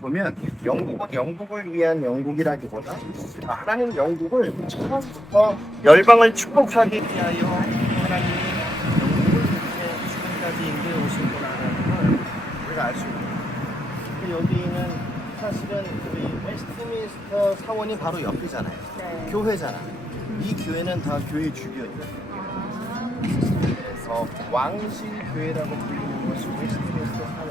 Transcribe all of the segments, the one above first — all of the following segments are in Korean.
보면 영국은 영국을 위한 영국이라기보다 하나님 영국을 처음부터 열방을 축복하기 위하여 하나님이 영국을 이렇게 지금까지 인도해 오신 거라는 걸 우리가 알 수 있습니다. 여기는 사실은 우리 웨스트민스터 사원이 바로 옆이잖아요. 네. 교회잖아. 이 교회는 다 교회 주변이에요. 그래서 왕실 교회라고 불리는 것이 웨스트민스터 사원.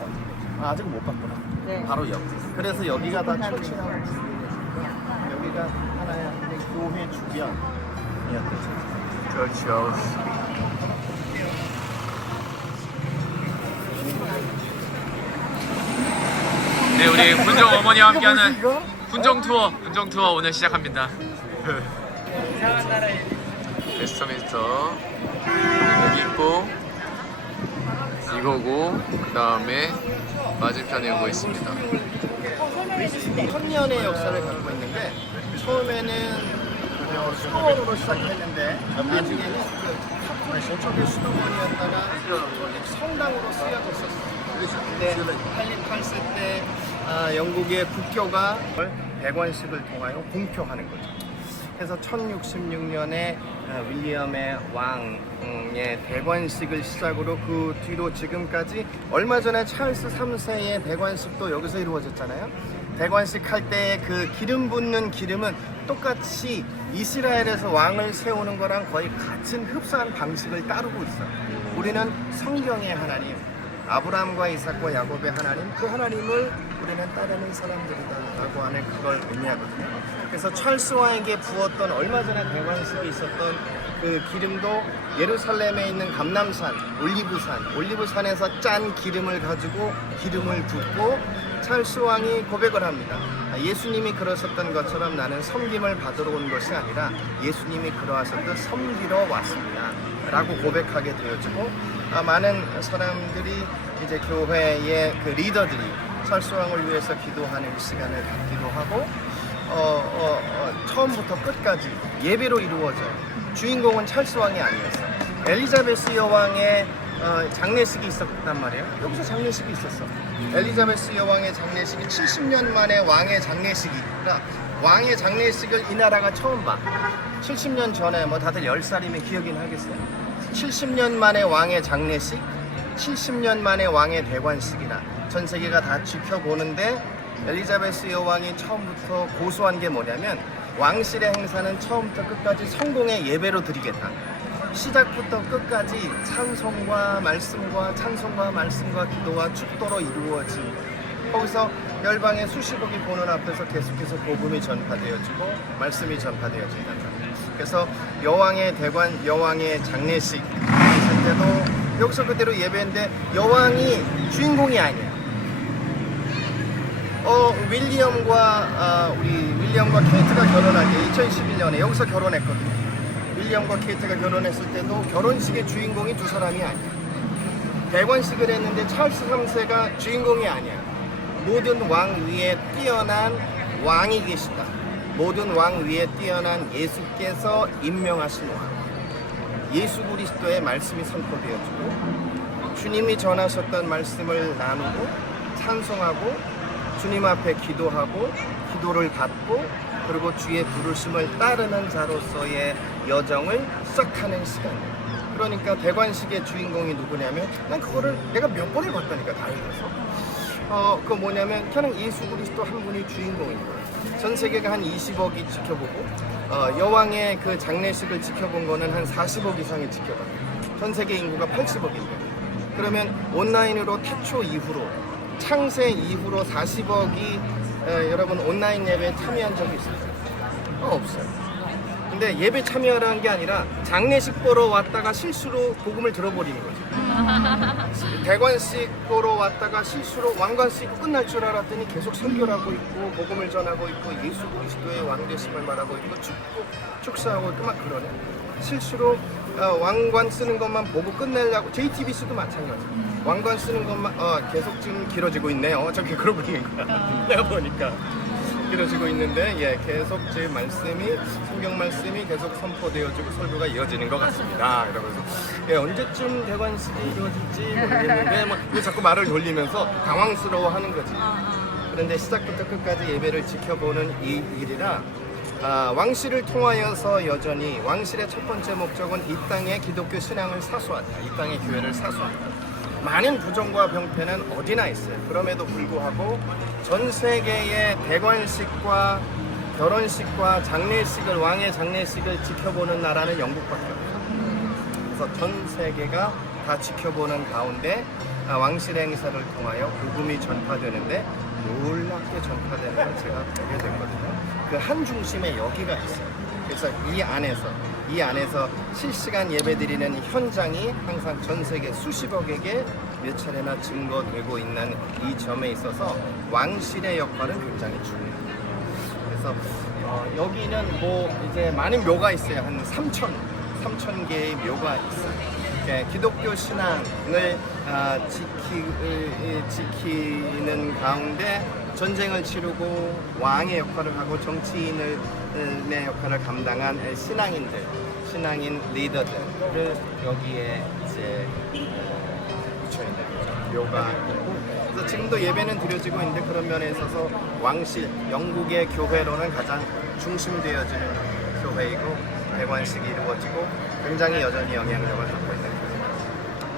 아직 못 봤구나. 네. 바로 옆. 그래서 여기가 다 철치라고 불리니까 여기가 하나의 교회 주변이었던 그렇죠. 네, 우리 군정 어머니와 함께하는 군정 투어 오늘 시작합니다. 웨스터민스터 여기 있고 이거고 그 다음에 맞은편에 오고 있습니다. 천년의 역사를 갖고 있는데 처음에는 수도원으로 시작했는데 나중에는 저쪽에 수도원이었다가 성당으로 쓰여졌었어요. 근데 8.8세 때 영국의 국교가 백원식을 통하여 공표하는 거죠. 그래서 1066년에 윌리엄의 왕의 대관식을 시작으로 그 뒤로 지금까지 얼마 전에 찰스 3세의 대관식도 여기서 이루어졌잖아요. 대관식 할 때 그 기름 붓는 기름은 똑같이 이스라엘에서 왕을 세우는 거랑 거의 같은 흡사한 방식을 따르고 있어요. 우리는 성경의 하나님, 아브라함과 이삭과 야곱의 하나님, 그 하나님을 우리는 따르는 사람들이다라고 하는 그걸 의미하거든요. 그래서 찰스 왕에게 부었던 얼마 전에 대관식이 있었던 그 기름도 예루살렘에 있는 감람산, 올리브산에서 짠 기름을 가지고 기름을 붓고 찰스 왕이 고백을 합니다. 예수님이 그러셨던 것처럼 나는 섬김을 받으러 온 것이 아니라 예수님이 그러하셨듯 섬기러 왔습니다 라고 고백하게 되어지고 많은 사람들이 이제 교회의 그 리더들이 찰스 왕을 위해서 기도하는 시간을 갖기도 하고 처음부터 끝까지 예배로 이루어져요. 주인공은 찰스 왕이 아니었어요. 엘리자베스 여왕의 장례식이 있었단 말이에요. 여기서 장례식이 있었어. 엘리자베스 여왕의 장례식이 70년 만에 왕의 장례식이라 왕의 장례식을 이 나라가 처음 봐. 70년 전에 뭐 다들 10살이면 기억이 나겠어요. 70년 만에 왕의 장례식, 70년 만에 왕의 대관식이나 전 세계가 다 지켜보는데 엘리자베스 여왕이 처음부터 고수한 게 뭐냐면 왕실의 행사는 처음부터 끝까지 성공의 예배로 드리겠다. 시작부터 끝까지 찬송과 말씀과 기도와 축도로 이루어진 거기서 열방의 수십억이 보는 앞에서 계속해서 복음이 전파되어지고 말씀이 전파되어진다. 그래서 여왕의 대관, 여왕의 장례식 있을 때도 여기서 그대로 예배인데 여왕이 주인공이 아니야. 윌리엄과 케이트가 결혼할 때 2011년에 여기서 결혼했거든요. 윌리엄과 케이트가 결혼했을 때도 결혼식의 주인공이 두 사람이 아니야. 대관식을 했는데 찰스 3세가 주인공이 아니야. 모든 왕 위에 뛰어난 왕이 계시다. 모든 왕 위에 뛰어난 예수께서 임명하신 왕. 예수 그리스도의 말씀이 선포되어지고 주님이 전하셨던 말씀을 나누고 찬송하고 주님 앞에 기도하고 기도를 받고 그리고 주의 부르심을 따르는 자로서의 여정을 시작하는 시간이에요. 그러니까 대관식의 주인공이 누구냐면 난 그거를 내가 몇 번을 봤다니까 다 읽어서 그거 뭐냐면 그냥 예수 그리스도 한 분이 주인공인 거예요. 전 세계가 한 20억이 지켜보고 여왕의 그 장례식을 지켜본 거는 한 40억 이상이 지켜봐요. 전 세계 인구가 80억인데 그러면 온라인으로 태초 이후로 창세 이후로 40억이 여러분 온라인 예배에 참여한 적이 있어요? 없어요. 근데 예배 참여라는 게 아니라 장례식 보러 왔다가 실수로 복음을 들어버리는 거죠. 대관식 보러 왔다가 실수로 왕관식 끝날 줄 알았더니 계속 설교를 하고 있고 복음을 전하고 있고 예수 그리스도의 왕되심을 말하고 있고 축사하고 있고 막 그러네. 실수로 왕관 쓰는 것만 보고 끝내려고 JTBC도 마찬가지. 왕관 쓰는 것만 계속 지금 길어지고 있네요. 저렇게 그러고 있는 거야. 내가 보니까 길어지고 있는데 계속 제 말씀이 성경 말씀이 계속 선포되어지고 설교가 이어지는 것 같습니다. 그러면서 언제쯤 대관식이 이루어질지 모르겠는데 뭐 자꾸 말을 돌리면서 당황스러워하는 거지. 그런데 시작부터 끝까지 예배를 지켜보는 이 일이라 왕실을 통하여서 여전히 왕실의 첫 번째 목적은 이 땅의 기독교 신앙을 사수한다. 이 땅의 교회를 사수한다. 많은 부정과 병폐는 어디나 있어요. 그럼에도 불구하고 전 세계의 대관식과 결혼식과 장례식을 왕의 장례식을 지켜보는 나라는 영국밖에 없어요. 그래서 전 세계가 다 지켜보는 가운데 왕실 행사를 통하여 복음이 전파되는데 놀랍게 전파되는 걸 제가 보게 됐거든요. 그 한 중심에 여기가 있어요. 그래서 이 안에서 실시간 예배드리는 현장이 항상 전 세계 수십억에게 몇 차례나 증거되고 있는 이 점에 있어서 왕실의 역할은 굉장히 중요해요. 그래서 여기는 뭐 이제 많은 묘가 있어요. 한 3천 개의 묘가 있어요. 기독교 신앙을 지키는 가운데 전쟁을 치르고 왕의 역할을 하고 정치인의 역할을 감당한 신앙인 리더들을 여기에 이제 붙여 있는 거죠. 묘가 있고. 그래서 지금도 예배는 드려지고 있는데 그런 면에 있어서 왕실, 영국의 교회로는 가장 중심되어지는 교회이고 대관식이 이루어지고 굉장히 여전히 영향력을 갖고 있는 거예요.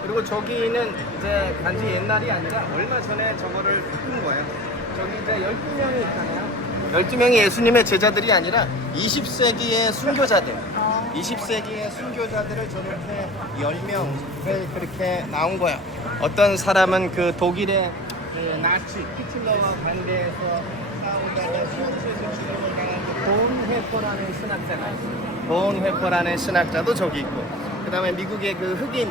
그리고 저기는 이제 단지 옛날이 아니라 얼마 전에 저거를 바꾼 거예요. 저기 이제 12명이 있잖아요. 12명이 예수님의 제자들이 아니라 20세기의 순교자들. 20세기의 순교자들을 저렇게 10명을 그렇게 나온 거야. 어떤 사람은 그 독일의 그 나치 히틀러와 반대해서 싸우다가 수원에서 죽음을 당한 본헤퍼라는 신학자가 있어요. 본헤퍼라는 신학자도 저기 있고, 그 다음에 미국의 그 흑인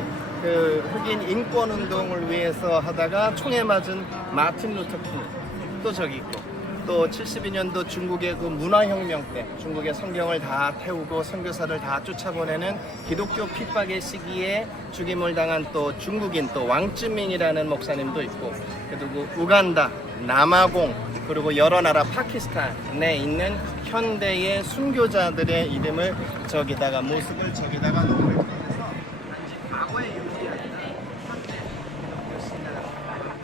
인권 운동을 위해서 하다가 총에 맞은 마틴 루터 킹도 저기 있고, 또 72년도 중국의 그 문화혁명 때 중국의 성경을 다 태우고 선교사를 다 쫓아보내는 기독교 핍박의 시기에 죽임을 당한 또 중국인 또 왕쯔민이라는 목사님도 있고, 그리고 우간다, 남아공, 그리고 여러 나라 파키스탄에 있는 현대의 순교자들의 이름을 저기다가 모습을 저기다가 놓을 거예요. 과거의 유물이 아니라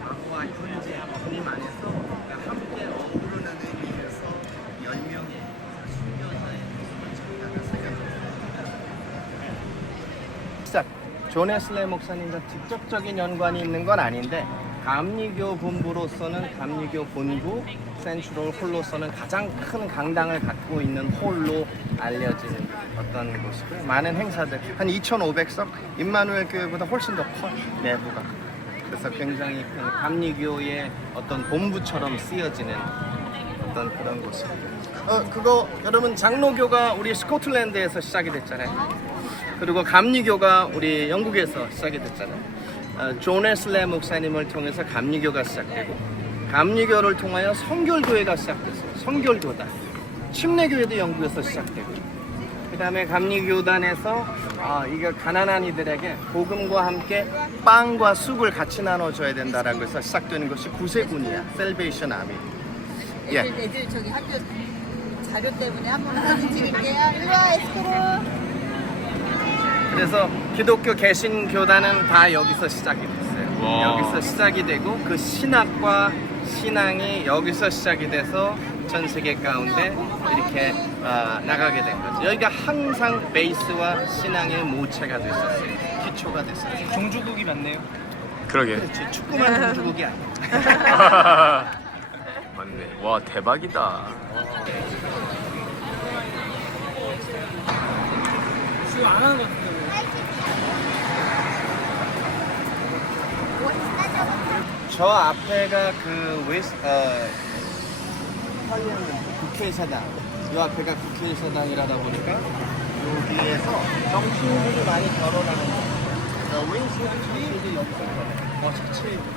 과거와 현재 주님 안에서 함께 어우르는 의미에서 10명의 순교자의 모습을 저기다가 새겨놓습니다. 시작. 존 웨슬레이 목사님과 직접적인 연관이 있는 건 아닌데 감리교 본부로서는 감리교 본부 센트럴 홀로서는 가장 큰 강당을 갖고 있는 홀로 알려지는 어떤 곳이고요. 많은 행사들 한 2,500석 임마누엘 교회보다 훨씬 더 커 내부가. 그래서 굉장히 큰 감리교의 어떤 본부처럼 쓰여지는 어떤 그런 곳입니다. 그거 여러분 장로교가 우리 스코틀랜드에서 시작이 됐잖아요. 그리고 감리교가 우리 영국에서 시작이 됐잖아요. 존 웨슬레이 목사님을 통해서 감리교가 시작되고 감리교를 통하여 성결교회가 시작됐어요. 성결교단. 침례교회도 영국에서 시작되고 그 다음에 감리교단에서 이게 가난한 이들에게 복음과 함께 빵과 쑥을 같이 나눠줘야 된다라고 해서 시작되는 것이 구세군이야. 셀베이션 아미. 예. 애들 저기 학교 자료 때문에 한번 사진 찍을게요. 일로와 에스코로. 그래서 기독교 개신교단은 다 여기서 시작이 됐어요. 와. 여기서 시작이 되고 그 신학과 신앙이 여기서 시작이 돼서 전 세계 가운데 이렇게 나가게 된 거죠. 여기가 항상 베이스와 신앙의 모체가 됐었어요. 기초가 됐었어요. 종주국이 많네요. 그러게. 그렇지. 축구만 종주국이 아니야. 맞네. 와, 대박이다. 지금 안 하는 것 같은데. 저 앞에가 그 국회의사당. 이 앞에가 국회의사당이라다 보니까 여기에서 정치인들이 많이 결혼하는 거예요. 웨스트민스터도 여기서 결혼해요.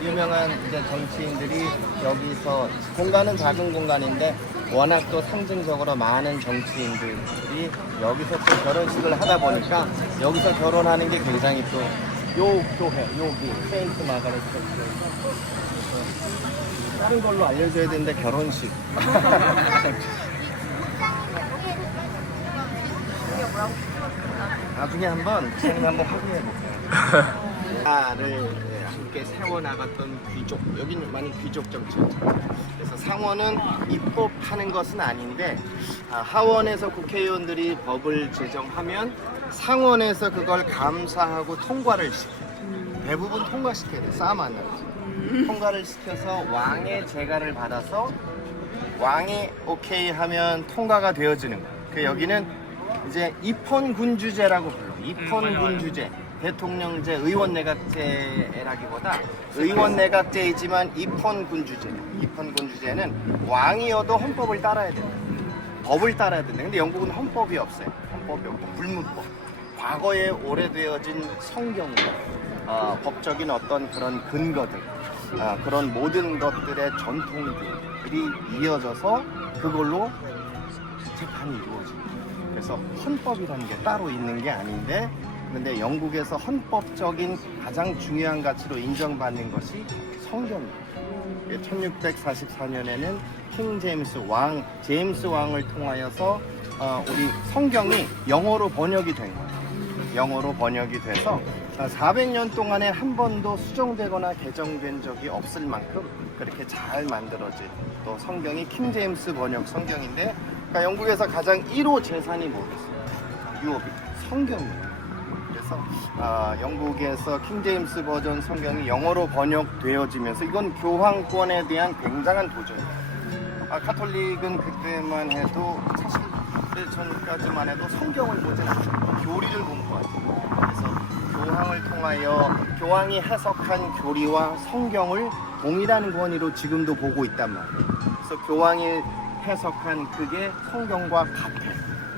유명한 이제 정치인들이 여기서 공간은 작은 공간인데 워낙 또 상징적으로 많은 정치인들이 여기서 또 결혼식을 하다 보니까 여기서 결혼하는 게 굉장히 또 요 교회, 여기 세인트 마가렛 교회 다른 걸로 알려줘야 되는데 결혼식 나중에 한번 선생님 한번 확인해 볼게요. 높게 세워나갔던 귀족, 여기는 많이 귀족 정치였잖아요. 그래서 상원은 입법하는 것은 아닌데 하원에서 국회의원들이 법을 제정하면 상원에서 그걸 감사하고 통과를 시켜요. 대부분 통과시켜야 돼. 싸움 안 나지. 통과를 시켜서 왕의 재가를 받아서 왕이 오케이 하면 통과가 되어지는 거예요. 그 여기는 이제 입헌군주제라고 불러. 입헌군주제. 대통령제, 의원내각제라기보다 의원내각제이지만 입헌군주제. 입헌군주제는 왕이어도 헌법을 따라야 된다. 법을 따라야 된다. 근데 영국은 헌법이 없어요. 헌법이 없고 불문법. 과거에 오래되어진 성경, 법적인 어떤 그런 근거들, 그런 모든 것들의 전통들이 이어져서 그걸로 재판이 이루어집니다. 그래서 헌법이라는 게 따로 있는 게 아닌데, 근데 영국에서 헌법적인 가장 중요한 가치로 인정받는 것이 성경입니다. 1644년에는 킹 제임스 왕을 통하여서 우리 성경이 영어로 번역이 된 거예요. 영어로 번역이 돼서 400년 동안에 한 번도 수정되거나 개정된 적이 없을 만큼 그렇게 잘 만들어진 또 성경이 킹 제임스 번역 성경인데, 그러니까 영국에서 가장 1호 재산이 뭐겠어요? 유업이 성경이에요. 그래서 영국에서 킹 제임스 버전 성경이 영어로 번역되어지면서 이건 교황권에 대한 굉장한 도전이에요. 가톨릭은 그때만 해도 사실 전까지만 해도 성경을 보지 않죠. 교리를 공부하죠. 그래서 교황을 통하여 교황이 해석한 교리와 성경을 동일한 권위로 지금도 보고 있단 말이에요. 그래서 교황이 해석한 그게 성경과 같아.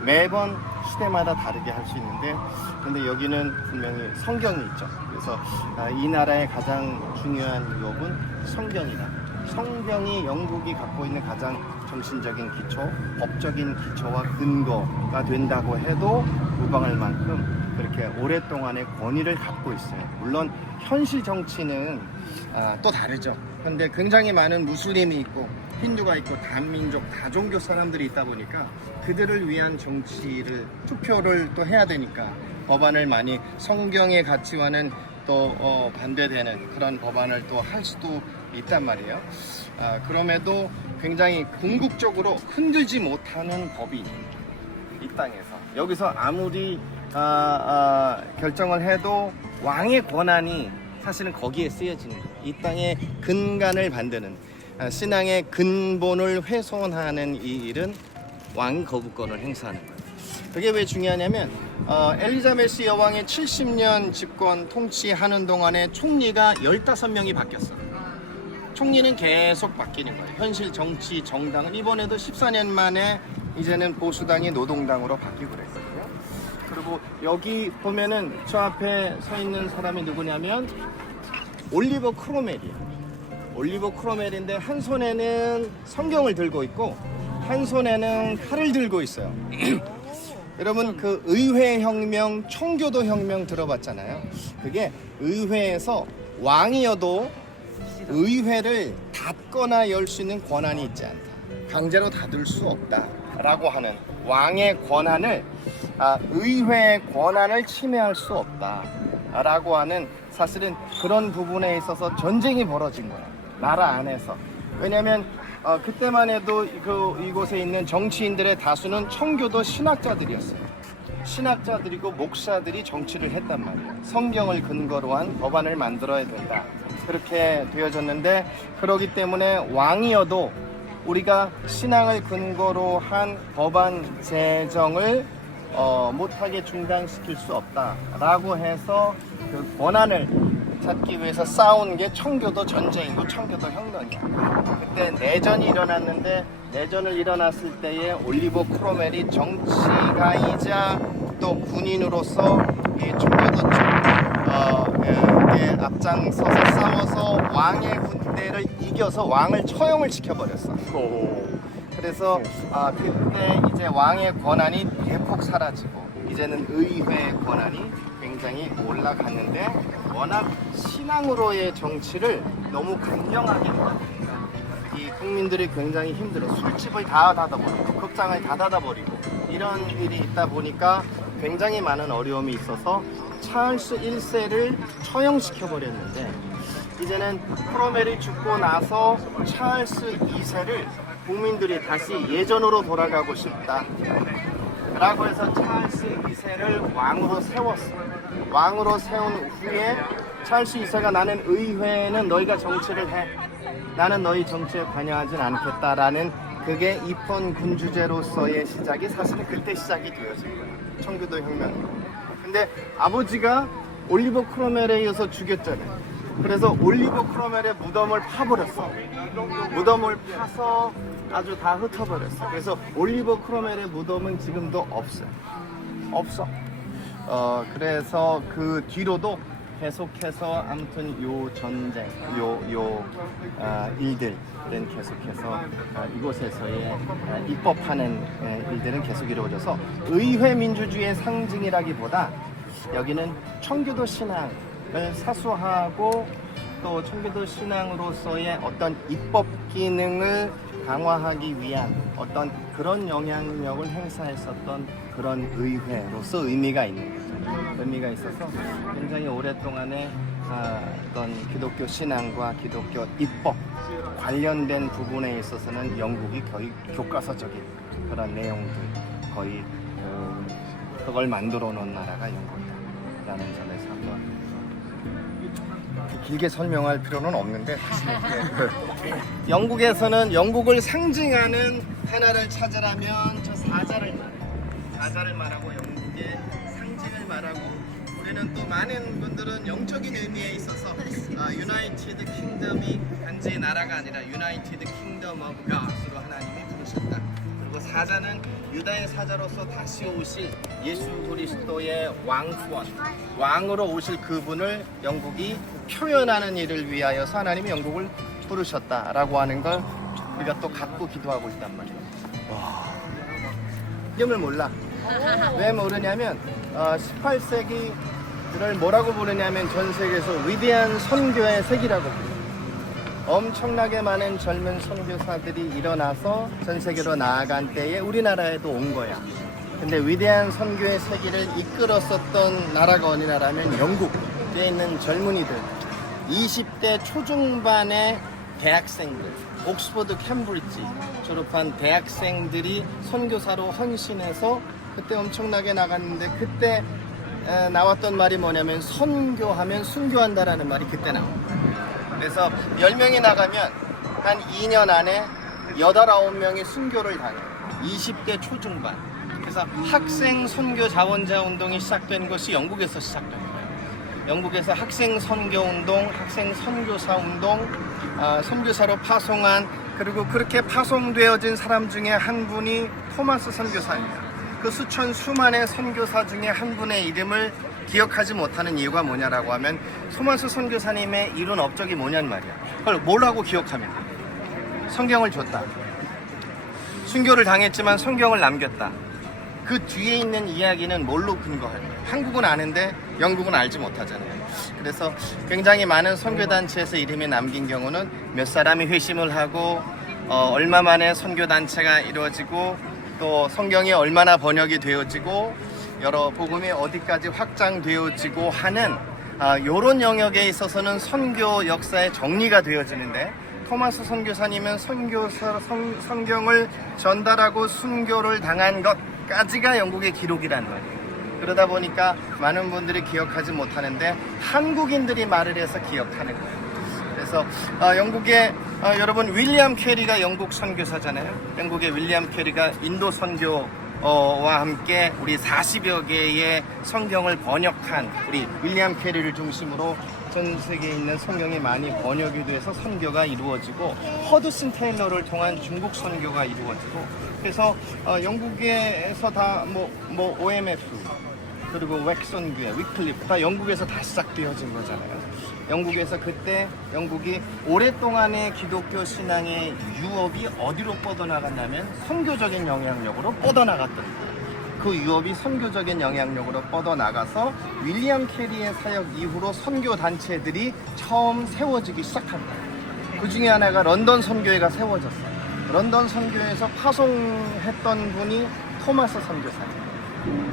매번 시대마다 다르게 할 수 있는데, 근데 여기는 분명히 성경이 있죠. 그래서 이 나라의 가장 중요한 유업은 성경이다. 성경이 영국이 갖고 있는 가장 정신적인 기초, 법적인 기초와 근거가 된다고 해도 무방할 만큼 그렇게 오랫동안의 권위를 갖고 있어요. 물론 현실 정치는 또 다르죠. 근데 굉장히 많은 무슬림이 있고 힌두가 있고 다민족, 다종교 사람들이 있다 보니까 그들을 위한 정치를, 투표를 또 해야 되니까 법안을 많이 성경의 가치와는 또 반대되는 그런 법안을 또 할 수도 있단 말이에요. 그럼에도 굉장히 궁극적으로 흔들지 못하는 법이 이 땅에서, 여기서 아무리 결정을 해도 왕의 권한이 사실은 거기에 쓰여지는 거예요. 이 땅의 근간을 만드는, 신앙의 근본을 훼손하는 이 일은 왕이 거부권을 행사하는 거예요. 그게 왜 중요하냐면 엘리자베스 여왕의 70년 집권 통치하는 동안에 총리가 15명이 바뀌었어요. 총리는 계속 바뀌는 거예요. 현실 정치 정당은 이번에도 14년 만에 이제는 보수당이 노동당으로 바뀌고 그랬거든요. 그리고 여기 보면은 저 앞에 서 있는 사람이 누구냐면 올리버 크로멜이에요. 올리버 크로멜인데 한 손에는 성경을 들고 있고 한 손에는 칼을 들고 있어요. 여러분 그 의회혁명, 청교도 혁명 들어봤잖아요. 그게 의회에서 왕이어도 의회를 닫거나 열 수 있는 권한이 있지 않다. 강제로 닫을 수 없다 라고 하는 왕의 권한을, 의회의 권한을 침해할 수 없다 라고 하는, 사실은 그런 부분에 있어서 전쟁이 벌어진 거예요. 나라 안에서. 왜냐하면 그때만 해도 이곳에 있는 정치인들의 다수는 청교도 신학자들이었어요. 신학자들이고 목사들이 정치를 했단 말이에요. 성경을 근거로 한 법안을 만들어야 된다. 그렇게 되어졌는데, 그러기 때문에 왕이어도 우리가 신앙을 근거로 한 법안 제정을 못하게 중단시킬 수 없다라고 해서 그 권한을 찾기 위해서 싸운 게 청교도 전쟁이고 청교도 혁명이야. 그때 내전이 일어났는데, 내전을 일어났을 때에 올리버 크로멜이 정치가이자 또 군인으로서 이 청교도 쪽에 앞장서서 싸워서 왕의 군대를 이겨서 왕을 처형을 시켜버렸어. 그래서 그때 이제 왕의 권한이 대폭 사라지고 이제는 의회의 권한이 굉장히 올라갔는데, 워낙 신앙으로의 정치를 너무 강경하게 했다 보니까 이 국민들이 굉장히 힘들어. 술집을 다 닫아버리고 극장을 다 닫아버리고 이런 일이 있다 보니까 굉장히 많은 어려움이 있어서 찰스 1세를 처형시켜버렸는데, 이제는 크로멜이 죽고 나서 찰스 2세를 국민들이 다시 예전으로 돌아가고 싶다 라고 해서 찰스 2세를 왕으로 세웠어. 왕으로 세운 후에 찰스 2세가 나는 의회는 너희가 정치를 해. 나는 너희 정치에 관여하진 않겠다라는 그게 입헌 군주제로서의 시작이 사실은 그때 시작이 되어진 거예요. 청교도 혁명. 근데 아버지가 올리버 크로멜에 의해서 죽였잖아요. 그래서 올리버 크로멜의 무덤을 파버렸어. 무덤을 파서 아주 다 흩어버렸어. 그래서 올리버 크로멜의 무덤은 지금도 없어요. 없어. 그래서 그 뒤로도 계속해서 아무튼 요 전쟁, 일들은 계속해서 이곳에서의 입법하는 일들은 계속 이루어져서 의회 민주주의의 상징이라기보다 여기는 청교도 신앙을 사수하고 또 청교도 신앙으로서의 어떤 입법 기능을 강화하기 위한 어떤 그런 영향력을 행사했었던 그런 의회로서 의미가 있는 거죠. 의미가 있어서 굉장히 오랫동안의 어떤 기독교 신앙과 기독교 입법 관련된 부분에 있어서는 영국이 거의 교과서적인 그런 내용들 거의 그걸 만들어 놓은 나라가 영국이다라는 점에서 한번 길게 설명할 필요는 없는데 영국에서는 영국을 상징하는 하나를 찾으라면 저 사자를 말하고 영국의 상징을 말하고 우리는 또 많은 분들은 영적인 의미에 있어서 유나이티드 킹덤이 단지 나라가 아니라 유나이티드 킹덤 오브 갓으로 하나님이 부르셨다. 그리고 사자는 유다의 사자로서 다시 오실 예수 그리스도의 왕후원 왕으로 오실 그분을 영국이 표현하는 일을 위하여서 하나님이 영국을 부르셨다라고 하는 걸 우리가 또 갖고 기도하고 있단 말이에요. 이름을 몰라. 왜 모르냐면 18세기를 뭐라고 부르냐면 전 세계에서 위대한 선교의 세기라고 부르요. 엄청나게 많은 젊은 선교사들이 일어나서 전 세계로 나아간 때에 우리나라에도 온 거야. 근데 위대한 선교의 세기를 이끌었었던 나라가 어느 나라면 영국에 있는 젊은이들 20대 초중반의 대학생들 옥스퍼드 캠브리지 졸업한 대학생들이 선교사로 헌신해서 그때 엄청나게 나갔는데 그때 나왔던 말이 뭐냐면 선교하면 순교한다라는 말이 그때 나온 거예요. 그래서 10명이 나가면 한 2년 안에 8, 9명이 순교를 당해요. 20대 초중반. 그래서 학생 선교 자원자 운동이 시작된 것이 영국에서 시작된 거예요. 영국에서 학생 선교 운동, 학생 선교사 운동, 선교사로 파송한 그리고 그렇게 파송되어진 사람 중에 한 분이 토마스 선교사입니다. 그 수많은 선교사 중에 한 분의 이름을 기억하지 못하는 이유가 뭐냐라고 하면 토마스 선교사님의 이룬 업적이 뭐냐는 말이야. 그걸 뭐라고 기억하면 돼? 성경을 줬다. 순교를 당했지만 성경을 남겼다. 그 뒤에 있는 이야기는 뭘로 근거할까요? 한국은 아는데 영국은 알지 못하잖아요. 그래서 굉장히 많은 선교단체에서 이름이 남긴 경우는 몇 사람이 회심을 하고 얼마 만에 선교단체가 이루어지고 또 성경이 얼마나 번역이 되어지고 여러 복음이 어디까지 확장되어지고 하는 이런 영역에 있어서는 선교 역사의 정리가 되어지는데 토마스 선교사님은 성경을 전달하고 순교를 당한 것까지가 영국의 기록이란 말이에요. 그러다 보니까 많은 분들이 기억하지 못하는데 한국인들이 말을 해서 기억하는 거예요. 그래서 영국의 여러분 윌리엄 캐리가 영국 선교사잖아요. 영국의 윌리엄 캐리가 인도 선교와 함께 우리 40여 개의 성경을 번역한 우리 윌리엄 캐리를 중심으로 전 세계에 있는 성경이 많이 번역이 돼서 선교가 이루어지고 허드슨 테일러를 통한 중국 선교가 이루어지고 그래서 영국에서 다 뭐 OMF 그리고 웩슨교회, 위클리프 다 영국에서 다 시작되어진 거잖아요. 영국에서 그때 영국이 오랫동안의 기독교 신앙의 유업이 어디로 뻗어나갔냐면 선교적인 영향력으로 뻗어나갔던 거예요. 그 유업이 선교적인 영향력으로 뻗어나가서 윌리엄 캐리의 사역 이후로 선교 단체들이 처음 세워지기 시작한 거예요. 그 중에 하나가 런던 선교회가 세워졌어요. 런던 선교회에서 파송했던 분이 토마스 선교사님.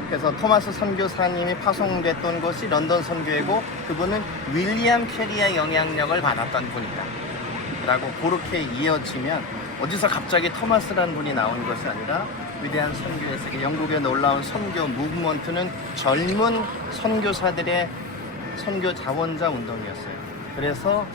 그래서 토마스 선교사님이 파송됐던 곳이 런던 선교회고 그분은 윌리엄 캐리의 영향력을 받았던 분이다 라고 그렇게 이어지면 어디서 갑자기 토마스라는 분이 나온 것이 아니라 위대한 선교의 세계, 영국의 놀라운 선교 무브먼트는 젊은 선교사들의 선교 자원자 운동이었어요. 그래서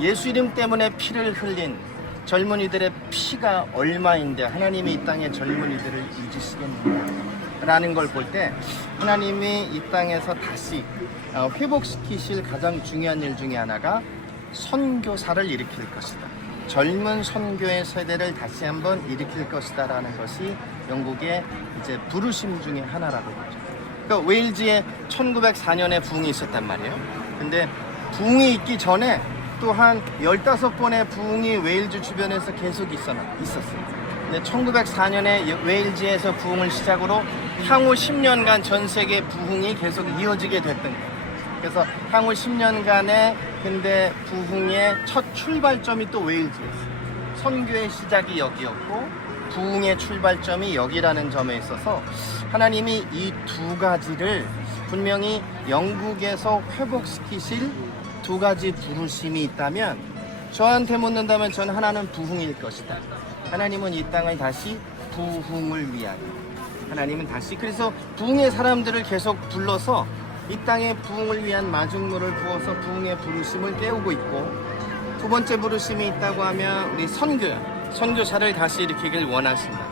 예수 이름 때문에 피를 흘린 젊은이들의 피가 얼마인데 하나님이 이 땅의 젊은이들을 잊으시겠느냐 라는 걸 볼 때 하나님이 이 땅에서 다시 회복시키실 가장 중요한 일 중에 하나가 선교사를 일으킬 것이다. 젊은 선교의 세대를 다시 한번 일으킬 것이다 라는 것이 영국의 이제 부르심 중에 하나라고 보죠. 그러니까 웨일즈에 1904년에 부흥이 있었단 말이에요. 근데 부흥이 있기 전에 또 한 15번의 부흥이 웨일즈 주변에서 계속 있었어요. 근데 1904년에 웨일즈에서 부흥을 시작으로 향후 10년간 전 세계 부흥이 계속 이어지게 됐던 거예요. 그래서 향후 10년간의 근데 부흥의 첫 출발점이 또 웨일즈였어요. 선교의 시작이 여기였고 부흥의 출발점이 여기라는 점에 있어서 하나님이 이 두 가지를 분명히 영국에서 회복시키실 두 가지 부르심이 있다면 저한테 묻는다면 저는 하나는 부흥일 것이다. 하나님은 이 땅을 다시 부흥을 위하여 하나님은 다시 그래서 부흥의 사람들을 계속 불러서 이 땅에 부흥을 위한 마중물을 부어서 부흥의 부르심을 깨우고 있고 두 번째 부르심이 있다고 하면 우리 선교사를 다시 일으키길 원하십니다.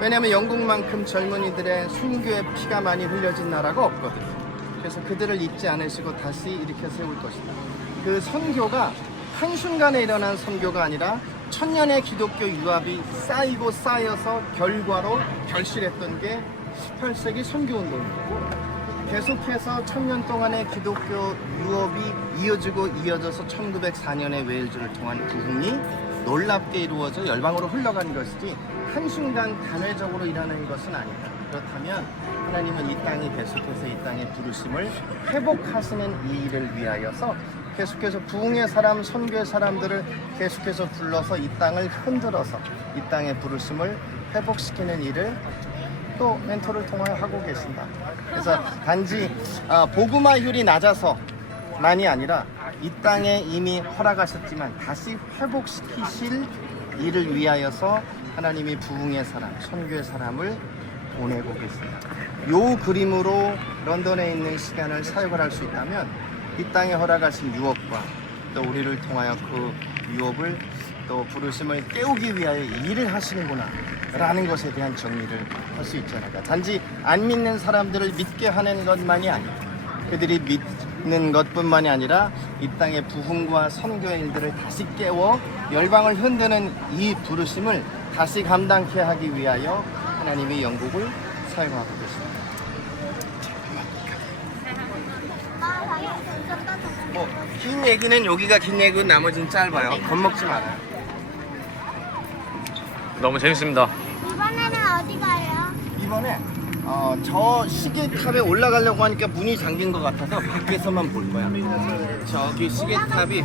왜냐하면 영국만큼 젊은이들의 순교의 피가 많이 흘려진 나라가 없거든요. 그래서 그들을 잊지 않으시고 다시 일으켜 세울 것이다. 그 선교가 한순간에 일어난 선교가 아니라 천년의 기독교 유압이 쌓이고 쌓여서 결과로 결실했던 게 18세기 선교운동이고 계속해서 1000년 동안의 기독교 유업이 이어져서 1904년의 웨일즈를 통한 부흥이 놀랍게 이루어져 열방으로 흘러간 것이지 한순간 단회적으로 일어나는 것은 아니다. 그렇다면 하나님은 이 땅이 계속해서 이 땅의 부르심을 회복하시는 이 일을 위하여서 계속해서 부흥의 사람, 선교의 사람들을 계속해서 불러서 이 땅을 흔들어서 이 땅의 부르심을 회복시키는 일을 또 멘토를 통하여 하고 계신다. 그래서 단지 복음화율이 낮아서만이 아니라 이 땅에 이미 허락하셨지만 다시 회복시키실 일을 위하여서 하나님이 부흥의 사람, 선교의 사람을 보내고 계십니다. 요 그림으로 런던에 있는 시간을 사역을 할 수 있다면 이 땅에 허락하신 유업과 또 우리를 통하여 그 유업을 또 부르심을 깨우기 위하여 일을 하시는구나 라는 것에 대한 정리를 할 수 있지 않을까. 단지 안 믿는 사람들을 믿게 하는 것만이 아니고 그들이 믿는 것뿐만이 아니라 이 땅의 부흥과 선교의 일들을 다시 깨워 열방을 흔드는 이 부르심을 다시 감당케 하기 위하여 하나님이 영국을 사용하고 계십니다. 긴 얘기는 여기가 긴 얘기고 나머지는 짧아요. 겁먹지 말아요. 너무 재밌습니다. 이번에는 어디 가요? 이번에 저 시계탑에 올라가려고 하니까 문이 잠긴 것 같아서 밖에서만 볼 거야. 저기 시계탑이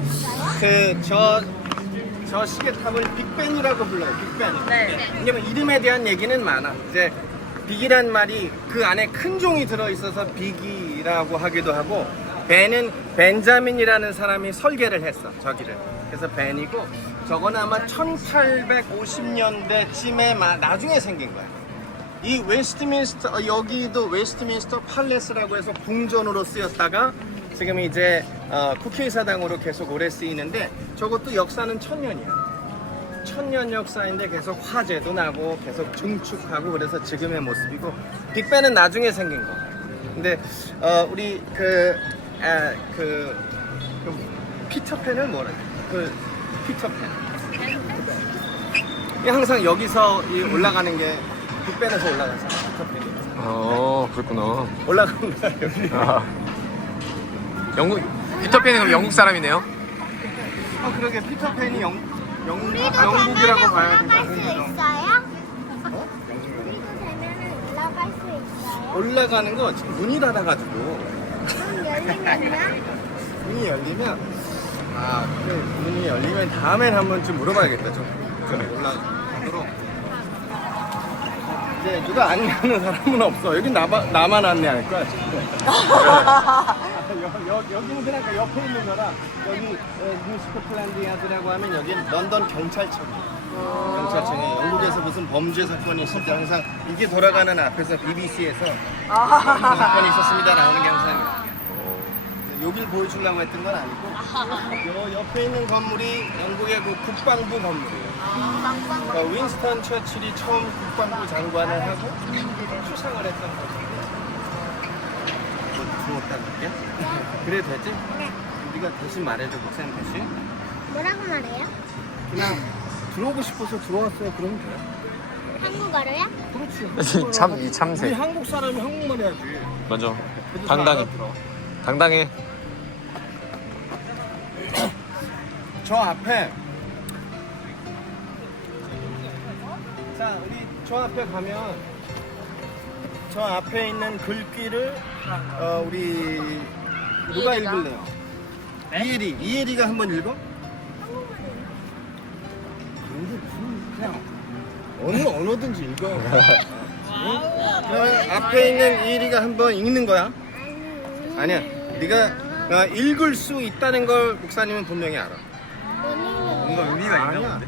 저 시계탑을 빅벤이라고 불러요. 빅벤. 네. 왜냐면 이름에 대한 얘기는 많아. 이제 빅이란 말이 그 안에 큰 종이 들어있어서 빅이라고 하기도 하고 벤은 벤자민이라는 사람이 설계를 했어. 저기를. 그래서 벤이고 저거는 아마 1850년대쯤에 나중에 생긴 거야. 이 웨스트민스터 여기도 웨스트민스터 팔레스라고 해서 궁전으로 쓰였다가 지금 이제 국회의사당으로 계속 오래 쓰이는데 저것도 역사는 1000년이야. 1000년 역사인데 계속 화재도 나고 계속 증축하고 그래서 지금의 모습이고 빅벤은 나중에 생긴 거. 근데 우리 피터팬은 뭐라 그 피터팬. 항상 여기서 올라가는 게 빅벤에서 올라가서 피터팬이. 그렇구나. 올라가는 거야 여기. 피터팬이 그럼 영국 사람이네요? 그러게 피터팬이 우리도 영국이라고 봐야 올라갈 수 된다. 있어요? 우리도 되면은 올라갈 수 있어요? 올라가는 거 지금 문이 닫아가지고 문 열리면요? 문이 열리면 문이 열리면 다음엔 한번 좀 물어봐야겠다. 좀 올라가도록. 이제 누가 안내하는 사람은 없어. 여기 나만 안내할 거야. 여기는 그냥 그 옆에 있는 거라 여기 뉴 스코틀랜드 야드라고 하면 여기는 런던 경찰청이에요. 경찰청에 영국에서 무슨 범죄 사건이 있을 때 항상 이게 돌아가는 앞에서 BBC에서 사건이 있었습니다 나오는 게 항상 여길 보여주려고 했던 건 아니고 요 옆에 있는 건물이 영국의 그 국방부 건물이에요. 그러니까 윈스턴 처칠이 처음 국방부 장관을 하고 수상을 했던 곳인데 뭐 들어왔다는 거야? 그래도 되지? 네. 우리가 대신 말해줘 목사님 대신 뭐라고 말해요? 그냥 들어오고 싶어서 들어왔어요 그러면 돼요. 한국어로요? 그렇지. 참, 이 우리 참새. 한국 사람이 한국말 해야지. 맞아. 그래도 당당해. 잘 알아들어. 당당해. 저 앞에 자 우리 저 앞에 가면 저 앞에 있는 글귀를 우리 누가 읽을래요? 이혜리가 한번 읽어? 근데 무슨 그냥 어느 언어든지 읽어. 그러면 앞에 있는 이혜리가 한번 읽는 거야? 아니야. 네가 읽을 수 있다는 걸 목사님은 분명히 알아. 뭔가 의미가 있나 본데.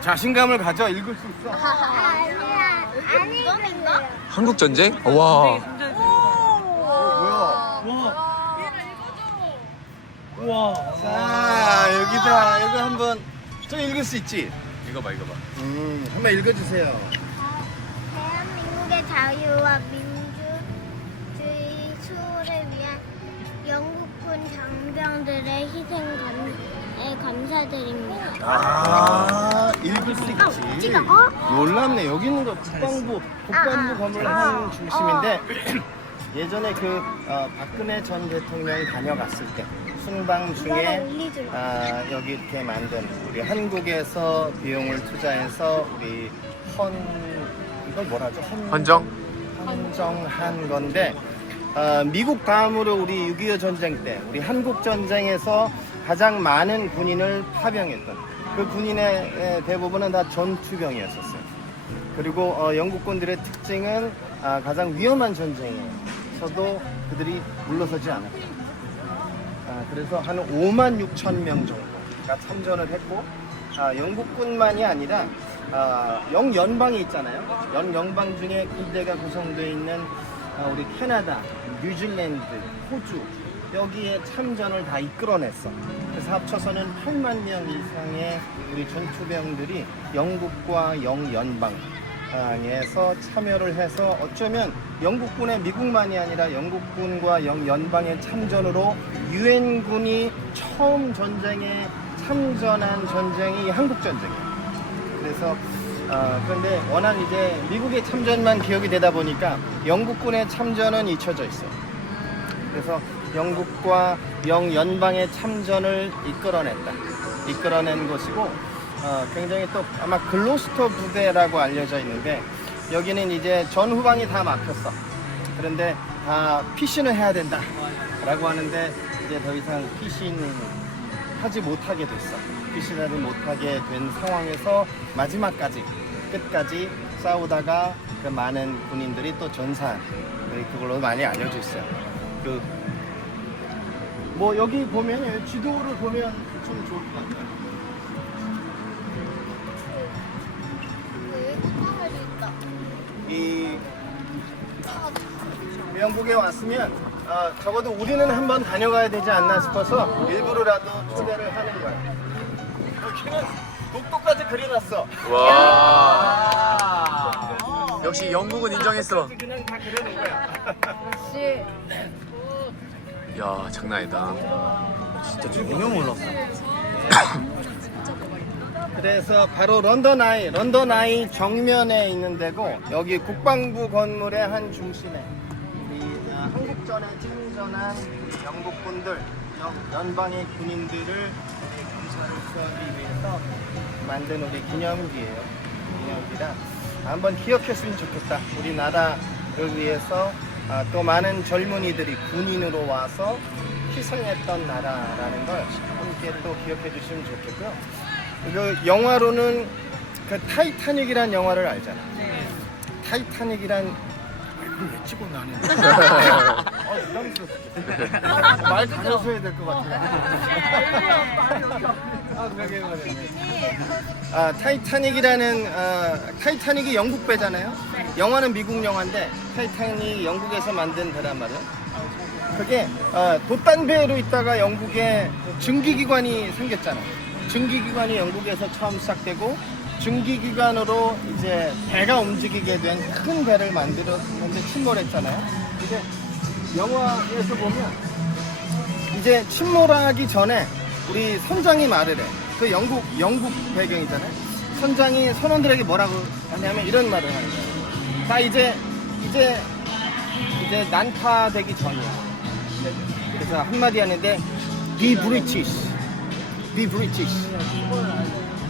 자신감을 가져. 읽을 수 있어. 아니야. 안 읽을래요. 한국 전쟁? 와. 뭐야? 우와. 자 여기다 이거 한번 좀 읽을 수 있지? 읽어봐. 한번 읽어주세요. 대한민국의 자유와 민주주의 수호를 위한 영국군 장병들의 희생에 감사드립니다. 아 읽을 수 있지. 찍어. 놀랍네. 여기 있는 거 국방부 건물 한 중심인데 예전에 그 박근혜 전 대통령이 다녀갔을 때 순방 중에 여기 이렇게 만든 우리 한국에서 비용을 투자해서 우리 이걸 뭐라죠? 헌정한 건데 미국 다음으로 우리 6.25 전쟁 때 우리 한국 전쟁에서 가장 많은 군인을 파병했던 그 군인의 대부분은 다 전투병이었었어요. 그리고 영국군들의 특징은 가장 위험한 전쟁에서도 그들이 물러서지 않았고 그래서 한 5만 6천 명 정도가 참전을 했고 영국군만이 아니라 영연방이 있잖아요. 영연방 중에 군대가 구성되어 있는 우리 캐나다, 뉴질랜드, 호주 여기에 참전을 다 이끌어냈어. 그래서 합쳐서는 8만 명 이상의 우리 전투병들이 영국과 영연방에서 참여를 해서 어쩌면 영국군의 미국만이 아니라 영국군과 영연방의 참전으로 유엔군이 처음 전쟁에 참전한 전쟁이 한국전쟁이에요. 그래서 그런데 워낙 이제 미국의 참전만 기억이 되다 보니까 영국군의 참전은 잊혀져 있어요. 그래서 영국과 영연방의 참전을 이끌어낸 것이고 굉장히 또 아마 글로스터 부대라고 알려져 있는데 여기는 이제 전후방이 다 막혔어. 그런데 다 피신을 해야 된다 라고 하는데 이제 더 이상 피신하지 못하게 됐어. 피신하지 못하게 된 상황에서 마지막까지 끝까지 싸우다가 그 많은 군인들이 또 전사한 그걸로 많이 알려져 있어요. 뭐 여기 보면 지도를 보면 좀 좋을 것 같아요. 이 영국에 왔으면 적어도 우리는 한번 다녀가야 되지 않나 싶어서 일부러라도 초대를 하는 거야. 여기는 독도까지 그려놨어. 와. 역시 영국은 인정했어. 그냥 다 그려놓은 거야. 야, 장난 아니다. 진짜 전혀 몰랐어. 그래서 바로 런던 아이 정면에 있는 데고 여기 국방부 건물의 한 중심에 우리 한국전에 참전한 영국군들, 연방의 군인들을 감사를 수하기 위해서 만든 우리 기념기예요. 기념기라 한번 기억했으면 좋겠다. 우리나라를 위해서 또 많은 젊은이들이 군인으로 와서 희생했던 나라라는 걸 함께 또 기억해 주시면 좋겠고요. 그 영화로는 그 타이타닉이라는 영화를 알잖아. 타이타닉이란 이걸 왜 찍어 나는? 부담스럽다. 말 가려서 해야 될 것 같아요. 타이타닉이라는 타이타닉이 영국 배잖아요. 영화는 미국 영화인데 타이타닉이 영국에서 만든 배란 말이에요. 그게 돛단 배로 있다가 영국에 증기기관이 생겼잖아요. 증기기관이 영국에서 처음 시작되고 증기기관으로 이제 배가 움직이게 된 큰 배를 만들었는데 침몰했잖아요. 이제 영화에서 보면 이제 침몰하기 전에 우리 선장이 말을 해. 그 영국 배경이잖아요. 선장이 선원들에게 뭐라고 하냐면 이런 말을 하는 거예요. 다 이제 난파되기 전이야. 그래서 한마디 하는데 Be British, Be British.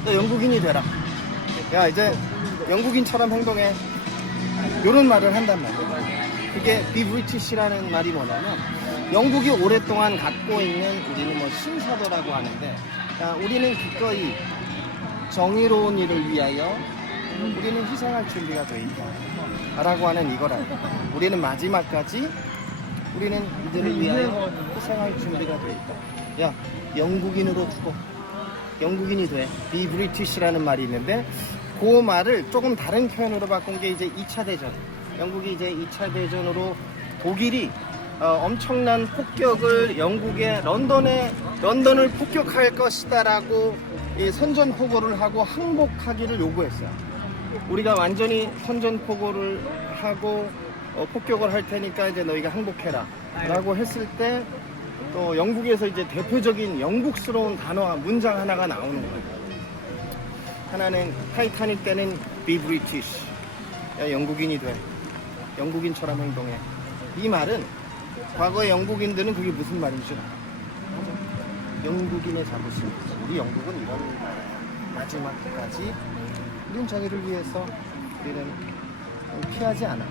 너 영국인이 되라. 야 이제 영국인처럼 행동해. 이런 말을 한단 말이에요. 그게 Be British라는 말이 뭐냐면 영국이 오랫동안 갖고 있는 우리는 뭐 신사도라고 하는데 우리는 기꺼이 정의로운 일을 위하여 우리는 희생할 준비가 돼 있다 라고 하는 이거라고. 우리는 마지막까지 우리는 이들을 위하여 희생할 준비가 돼 있다. 야 영국인으로 죽어. 영국인이 돼. Be British라는 말이 있는데 그 말을 조금 다른 표현으로 바꾼 게 이제 2차 대전. 영국이 이제 2차 대전으로 독일이 엄청난 폭격을 영국의 런던을 폭격할 것이다라고 이 선전포고를 하고 항복하기를 요구했어요. 우리가 완전히 선전포고를 하고 폭격을 할 테니까 이제 너희가 항복해라라고 했을 때 또 영국에서 이제 대표적인 영국스러운 단어와 문장 하나가 나오는 거예요. 하나는 타이타닉 때는 Be British. 야, 영국인이 돼. 영국인처럼 행동해. 이 말은 과거의 영국인들은 그게 무슨 말인지 알아. 영국인의 자부심. 우리 영국은 이런 마지막까지 우리는 정의를 위해서 우리는 피하지 않아.